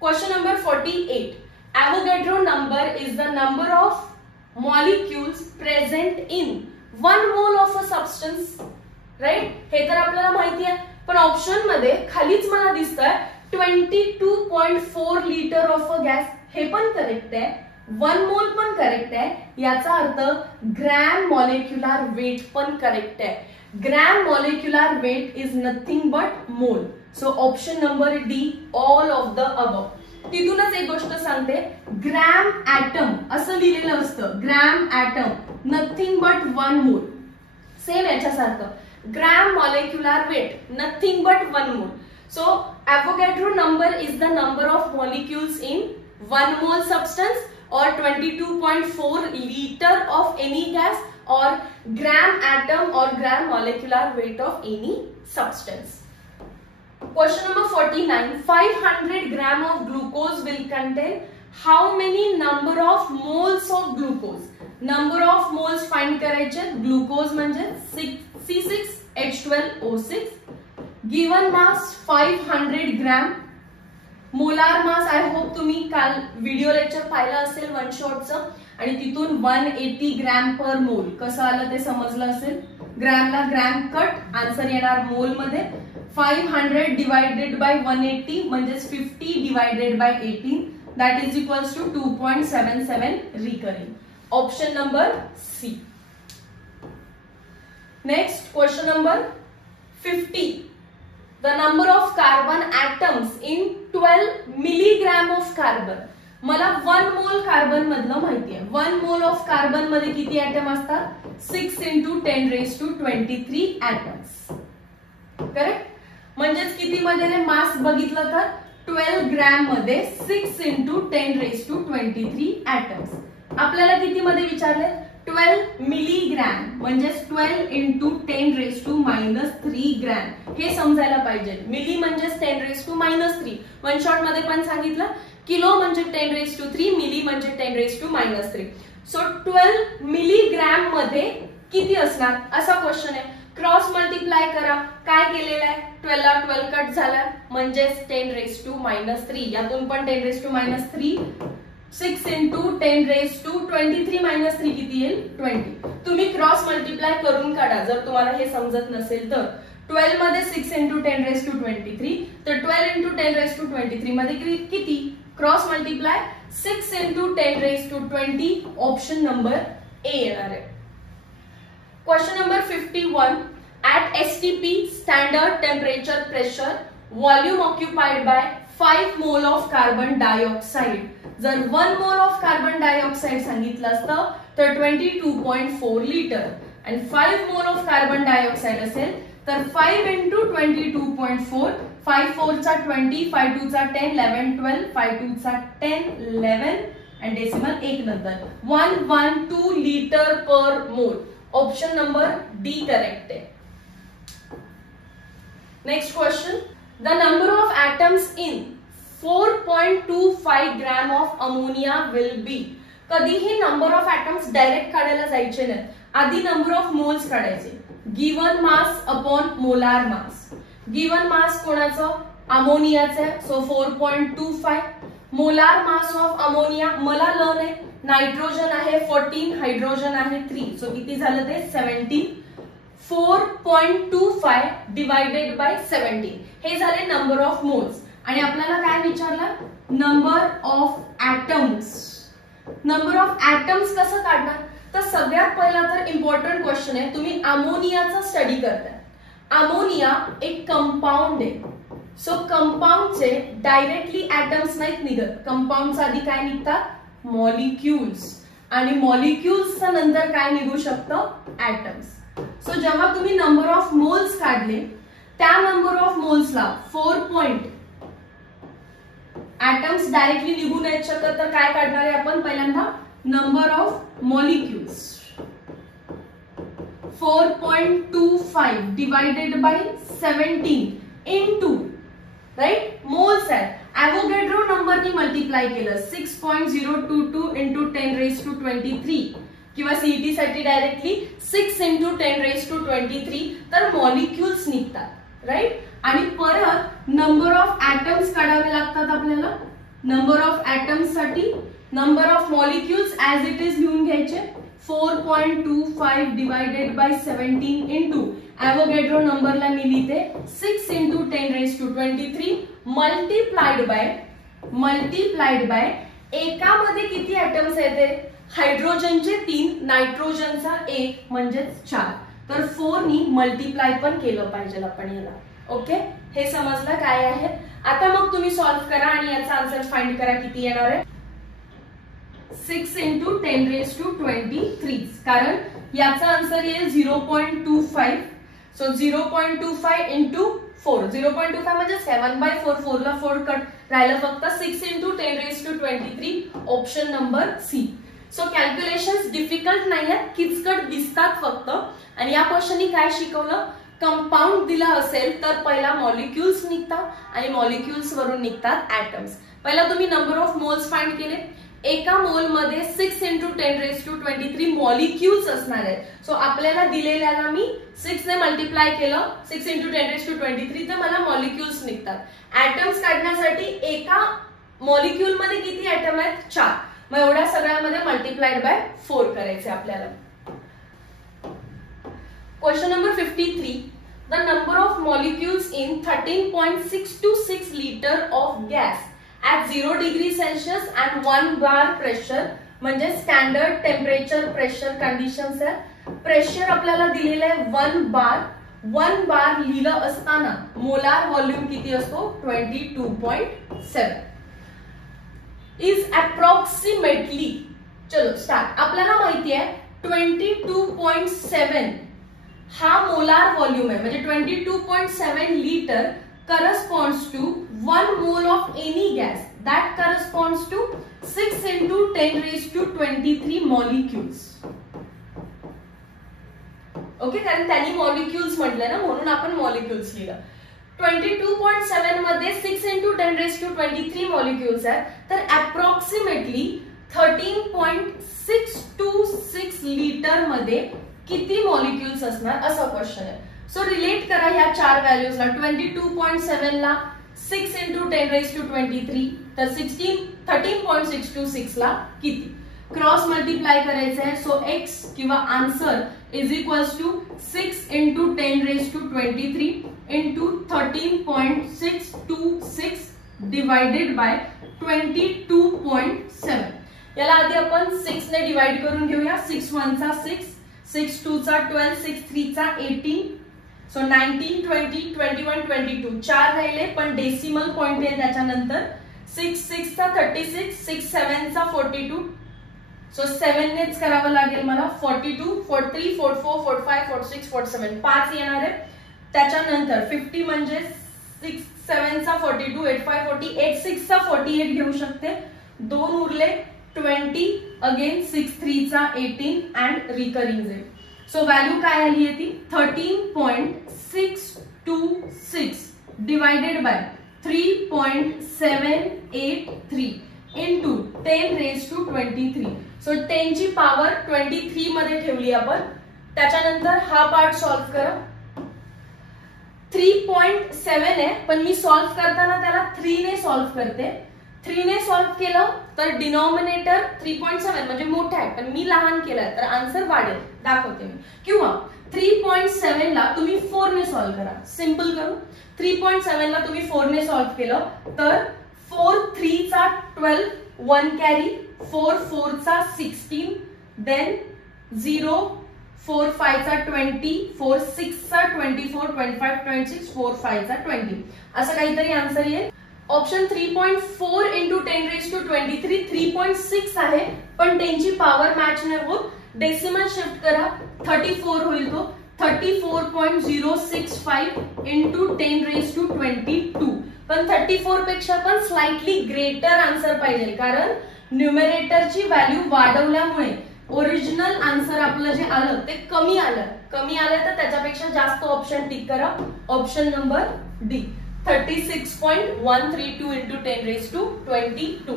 Question number 48. Avogadro number is the number of molecules present in 1 mole of a substance. Right, हे तर आपल्याला माहिती आहे, पण ऑप्शन मध्ये खालीच मला दिसतंय 22.4 लिटर ऑफ अ गॅस. हे पण करेक्ट आहे, 1 मोल पण करेक्ट आहे, याचा अर्थ ग्रॅम मॉलिक्युलर वेट पण करेक्ट आहे. Gram molecular weight is nothing but mole. So option number D, all of the above. तिथूनच एक गोष्ट सांगते, ग्रॅम ऍटम असं लिहिलेलं असतं, gram atom nothing but 1 mole. Same याच्यासारखं gram molecular weight nothing but 1 mole. So Avogadro number is the number of molecules in 1 mole substance or 22.4 liter of any gas or gram atom or gram molecular weight of any substance. Question number 49. 500 gram of glucose will contain how many number of moles of glucose? Number of moles find करायचे. Glucose म्हणजे C6H12O6. Given mass 500 gram. Molar mass I hope तुम्ही काल video lecture पाहिलं असेल one शॉटचं, आणि तिथून 180 gram per मोल कसं आलं ते समजलं असेल. ग्रॅमला ग्रॅम कट, आन्सर येणार मोल मध्ये. 500 डिवाइडेड बाय 180 म्हणजे 50 divided by 18, that is equals to 2.77 recurring. Option number C. Next question number 50. The number of carbon atoms in 12 milligram of carbon. मला 1 मोल कार्बन मधलं माहिती आहे. 1 मोल ऑफ कार्बन मध्ये किती ऍटम असतात 6 into 10⁻23 ऍटम्स. करेक्ट, म्हणजेच किती मध्ये मास बघितलं तर 12 ग्रॅम मध्ये 6 into 10⁻23 ऍटम्स. आपल्याला किती मध्ये विचारले 12 मिलीग्रॅम म्हणजे 12 into 10⁻³ ग्रॅम. हे समजायला पाहिजे. मिली म्हणजे 10⁻³ वन शॉट मध्ये पण सांगितलं. किलो म्हणजे 10⁻3, मिली म्हणजे 10⁻³ सो 12 मिलीग्रॅम मध्ये किती असणार असा क्वेश्चन आहे. क्रॉस मल्टिप्लाय करा. काय केलेलं आहे 12 ला 12 कट झाला म्हणजे 10⁻³ यातून पण 10⁻³ 6 into 10⁻23 किती येईल 20. तुम्ही क्रॉस मल्टिप्लाय करून काढा जर तुम्हाला हे समजत नसेल तर. 12 मध्ये 6 into 10⁻23 तर 12 into 10⁻23 मध्ये किती cross multiply 6 into 10⁻20. Option number ए येणार आहे. Question number 51. At STP standard temperature pressure volume occupied by 5 mole of carbon dioxide. जर 1 मोल ऑफ कार्बन डायऑक्साइड सांगितलं असतं तर 22.4 लिटर आणि 5 मोल ऑफ कार्बन डायऑक्साइड असेल तर 5 into 22.4, 5 4 चा 20, 5 2 चा 10, 11 12, 5 2 चा 10 11 आणि डेसिमल 1 नंतर 112 litre per mole. Option number D correct आहे. Next question. The number of atoms in 4.25 gram of ammonia will be. कधीही नंबर ऑफ ऍटम्स डायरेक्ट काढायला जायचे नाही, आधी नंबर ऑफ मोल्स काढायचे. Given mass upon molar mass. Given mass कोणाचं अमोनियाचं, so 4.25. Molar mass of ammonia मला लन आहे, नायट्रोजन आहे 14, हायड्रोजन आहे 3, सो किती झालं ते 17. 4.25 डिवाइडेड बाय 17 हे झाले नंबर ऑफ मोल्स. आणि आपल्याला काय विचारलं number of atoms. Number of atoms कसं काढणार तर सगळ्यात पहिला तर इम्पॉर्टंट क्वेश्चन आहे. तुम्ही अमोनियाचा स्टडी करताय. अमोनिया एक कंपाऊंड आहे. सो कंपाऊंडचे डायरेक्टली ऍटम्स नाहीत निघत, कंपाऊंडच्या आधी काय निघतात मॉलिक्युल्स, आणि मॉलिक्युल्सच्या नंतर काय निघू शकतं ऍटम्स. सो जेव्हा तुम्ही नंबर ऑफ मोल्स काढले त्या नंबर ऑफ मोल्सला 4 पॉइंट ऍटम्स डायरेक्टली निघू नाही शकत, तर काय काढणार आहे आपण पहिल्यांदा number of molecules 4.25 divided by 17 into right moles आहेत. ॲव्होगॅड्रो नंबरनी मल्टिप्लाय केलं 6.022 इंटू 10⁻23 किंवा सीईटी साठी डायरेक्टली 6 इंटू 10⁻23 तर मॉलिक्युल्स निघतात राइट. आणि परत नंबर ऑफ ऍटम्स काढावे लागतात आपल्याला. नंबर ऑफ ऍटम्स साठी number of molecules as it is लिहून घ्यायचे 4.25 डिवाइडेड बाय 17 इंटू ॲव्होगॅड्रो नंबरला मी लिहिते 6 इंटू 10⁻23 मल्टिप्लाइड बाय एकामध्ये किती ऍटम्स आहेत, हायड्रोजनचे 3, नायट्रोजनचा 1 म्हणजेच 4, तर 4 नी मल्टिप्लाय पण केलं पाहिजे आपण याला. ओके, हे समजलं काय आहे. आता मग तुम्ही सॉल्व्ह करा आणि याचा आन्सर फाइंड करा किती येणार आहे. 6 इंटू 10⁻23 कारण याचा आन्सर येईल 0.25. सो 0.25 इंटू 4 0.25 म्हणजे 7/4 4 ला 4 कट राहिलं फक्त 6 into 10⁻23 option number C. So calculations difficult नाही आहेत, किचकट दिसतात फक्त. आणि या क्वेश्चननी काय शिकवलं, कंपाऊंड दिला असेल तर पहिला मॉलिक्युल्स निघतात आणि मॉलिक्युल्स वरून निघतात ऍटम्स. पहिला तुम्ही नंबर ऑफ मोल्स फाइंड केले, एका मोल मध्ये 6 इंटू 10⁻23 मॉलिक्युल्स असणार आहेत. सो आपल्याला दिलेल्याला मी 6 ने मल्टिप्लाय केलं 6 इंटू 10⁻23 तर मला मॉलिक्युल्स निघतात. ऍटम्स काढण्यासाठी एका मॉलिक्युल मध्ये किती ऍटम आहेत 4, मग एवढ्या सगळ्यामध्ये मल्टिप्लाइड बाय 4 करायचे आपल्याला. Question number 53. The number of molecules in 13.626 litre of gas at 0 degree Celsius and 1 bar pressure म्हणजे स्टँडर्ड टेम्परेचर प्रेशर कंडिशन्स आहे. प्रेशर आपल्याला दिलेलं आहे 1 बार लिहिलं असताना मोलार व्हॉल्यूम किती असतो 22.7 इज अप्रॉक्सिमेटली. चलो स्टार्ट. आपल्याला माहिती आहे 22.7 हा मोलार व्हॉल्यूम आहे, म्हणजे 22.7 litre corresponds to 1 mole of any gas that corresponds to 6 into 10⁻23 molecules. Okay, कारण त्यांनी मॉलिक्युल्स म्हटलं ना म्हणून आपण मॉलिक्युल्स लिहिलं. 22.7 मध्ये 6 इंटू 10⁻23 मॉलिक्युल्स आहेत, तर अप्रॉक्सिमेटली 13.626 लिटर मध्ये किती मॉलिक्युल्स असणार असा क्वेश्चन आहे. सो रिलेट करा ह्या 4 व्हॅल्यूजला. 22.7 ला 6 इंटू 10⁻23 तर 13.626 ला किती, क्रॉस मल्टिप्लाय करायचं आहे. सो एक्स किंवा answer is equals to 6 into 10⁻23 into 13.626 divided by 22.7. याला आधी आपण 6 ने डिवाइड करून घेऊया. 6 1 चा 6, 6 2 चा 12, 6 3 चा 18. सो 19 20 21 22 4 राहिले पण डेसिमल पॉइंट आहे त्याच्यानंतर. 6 6 चा 36, 6 7 चा 42. सो 7 नेच करावं लागेल मला. 42 43 44 45 46 47 5 येणार आहे. त्याच्यानंतर 50 म्हणजे 6 7 चा 42 8 5 40 8 6 चा 48 घेऊ शकते. 2 उरले 20 अगेन 6 3 चा 18 अँड रिकरिंग आहे. सो व्हॅल्यू काय आली आहे ती 13.626 डिवाइडेड बाय 3.783 इंटू 10⁻23. सो 10 ची पॉवर 23 मध्ये ठेवली आपण. त्याच्यानंतर हा पार्ट सॉल्व्ह करा. 3.7 आहे पण मी सॉल्व्ह करताना त्याला 3 ने सॉल्व्ह करते. 3 ने सॉल्व्ह केलं तर डिनॉमिनेटर 3.7 म्हणजे मोठा आहे पण मी लहान केलाय तर आन्सर वाढेल, दाखवते मी. किंवा 3.7 ला तुम्ही 4 ने सॉल्व्ह करा. सिंपल करू. 3.7 ला तुम्ही 4 ने सॉल्व्ह केलं तर 4 3 चा 12 1 कॅरी 4 4 चा 16 देन 0 4 5 चा 20, 4 6 चा 24, 25 26, 4 5 चा 20 असं काहीतरी आन्सर येईल. ऑप्शन 3.4 इंटू 10 रेज टू 23 3.6 आहे, पण त्यांची पॉवर मॅच नाही होत. डेसिमल शिफ्ट करा, 34 होईल तो 34.065 इंटू 10 रेज टू 22. पण 34 पेक्षा पण स्लाइटली ग्रेटर आन्सर पाहिजे, कारण न्यूमरेटरची व्हॅल्यू वाढवल्यामुळे ओरिजिनल आन्सर आपलं जे आलं ते कमी आलं तर त्याच्यापेक्षा जास्त ऑप्शन टिक करा. Option number D 36.132 into 10 raise to 22.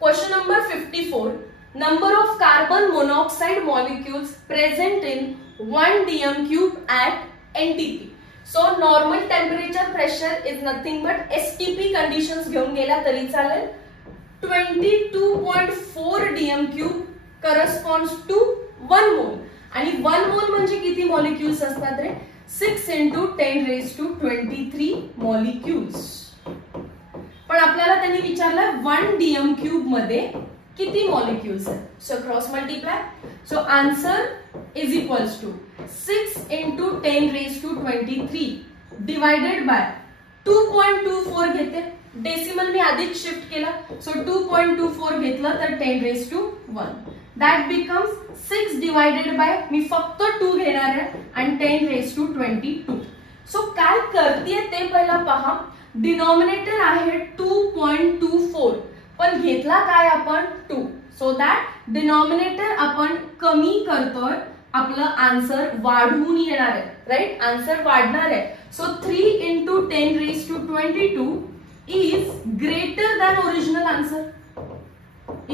Question number 54. Number of carbon monoxide molecules present in 1 dm cube at NTP. So normal temperature pressure is nothing but STP conditions घेऊन गेला तरी चालेल. 22.4 dm cube corresponds to 1 mole. आणि 1 mole म्हणजे किती molecules असतात रे? 6 into 10 raised to 23 molecules. पण आपल्याला त्यांनी विचारलं 1 dm cube मध्ये किती मॉलिक्युल्स आहेत. So cross multiply. So answer is equals to 6 into 10 raised to 23 divided by 2.24 घेते. डेसिमल मी आधीच शिफ्ट केला, सो 2.24 घेतलं तर 10 raised to 1. That becomes 6 divided by मी फक्त 2 घेणार आहे आणि 10 raised to 22. सो काय करतेय ते पहिला पहा. डिनॉमिनेटर आहे 2.24, पण घेतला काय आपण 2. सो दॅट डिनॉमिनेटर आपण कमी करतोय, आपलं आन्सर वाढून येणार आहे. राईट, आन्सर वाढणार आहे. So 3 into 10 raised to 22 is greater than original answer,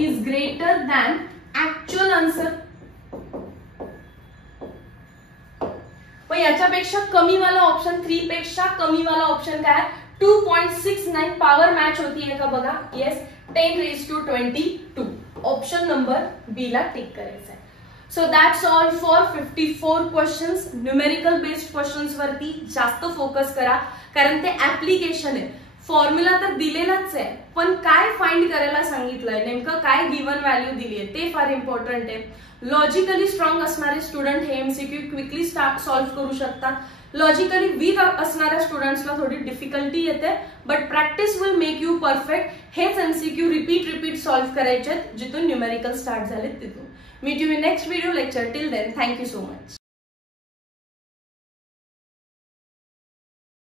is greater than actual answer. पण याच्यापेक्षा कमी वाला ऑप्शन 3 पेक्षा कमी वाला ऑप्शन काय? 2.69 पॉवर मॅच होतीये का बघा. Yes, 10 raised to 22. Option number B ला टिक करायचं आहे. So that's all for 54 questions. Numerical based questions वरती जास्त फोकस करा, कारण ते ऍप्लिकेशन आहे. फॉर्म्युला तर दिलेलाच आहे, पण काय फाइंड करायला सांगितलंय, नेमकं काय गिवन व्हॅल्यू दिली आहे ते फार इम्पॉर्टंट आहे. लॉजिकली स्ट्रॉंग असणारे स्टुडंट हे एमसीक्यू क्विकली सॉल्व्ह करू शकतात. लॉजिकली वीक असणाऱ्या स्टुडंट्सला थोडी डिफिकल्टी येते, but practice will make you perfect. हेच एमसीक्यू रिपीट सॉल्व्ह करायचे जिथून न्यूमेरिकल स्टार्ट झाले तिथून. Meet you in next video lecture. Till then, thank you so much.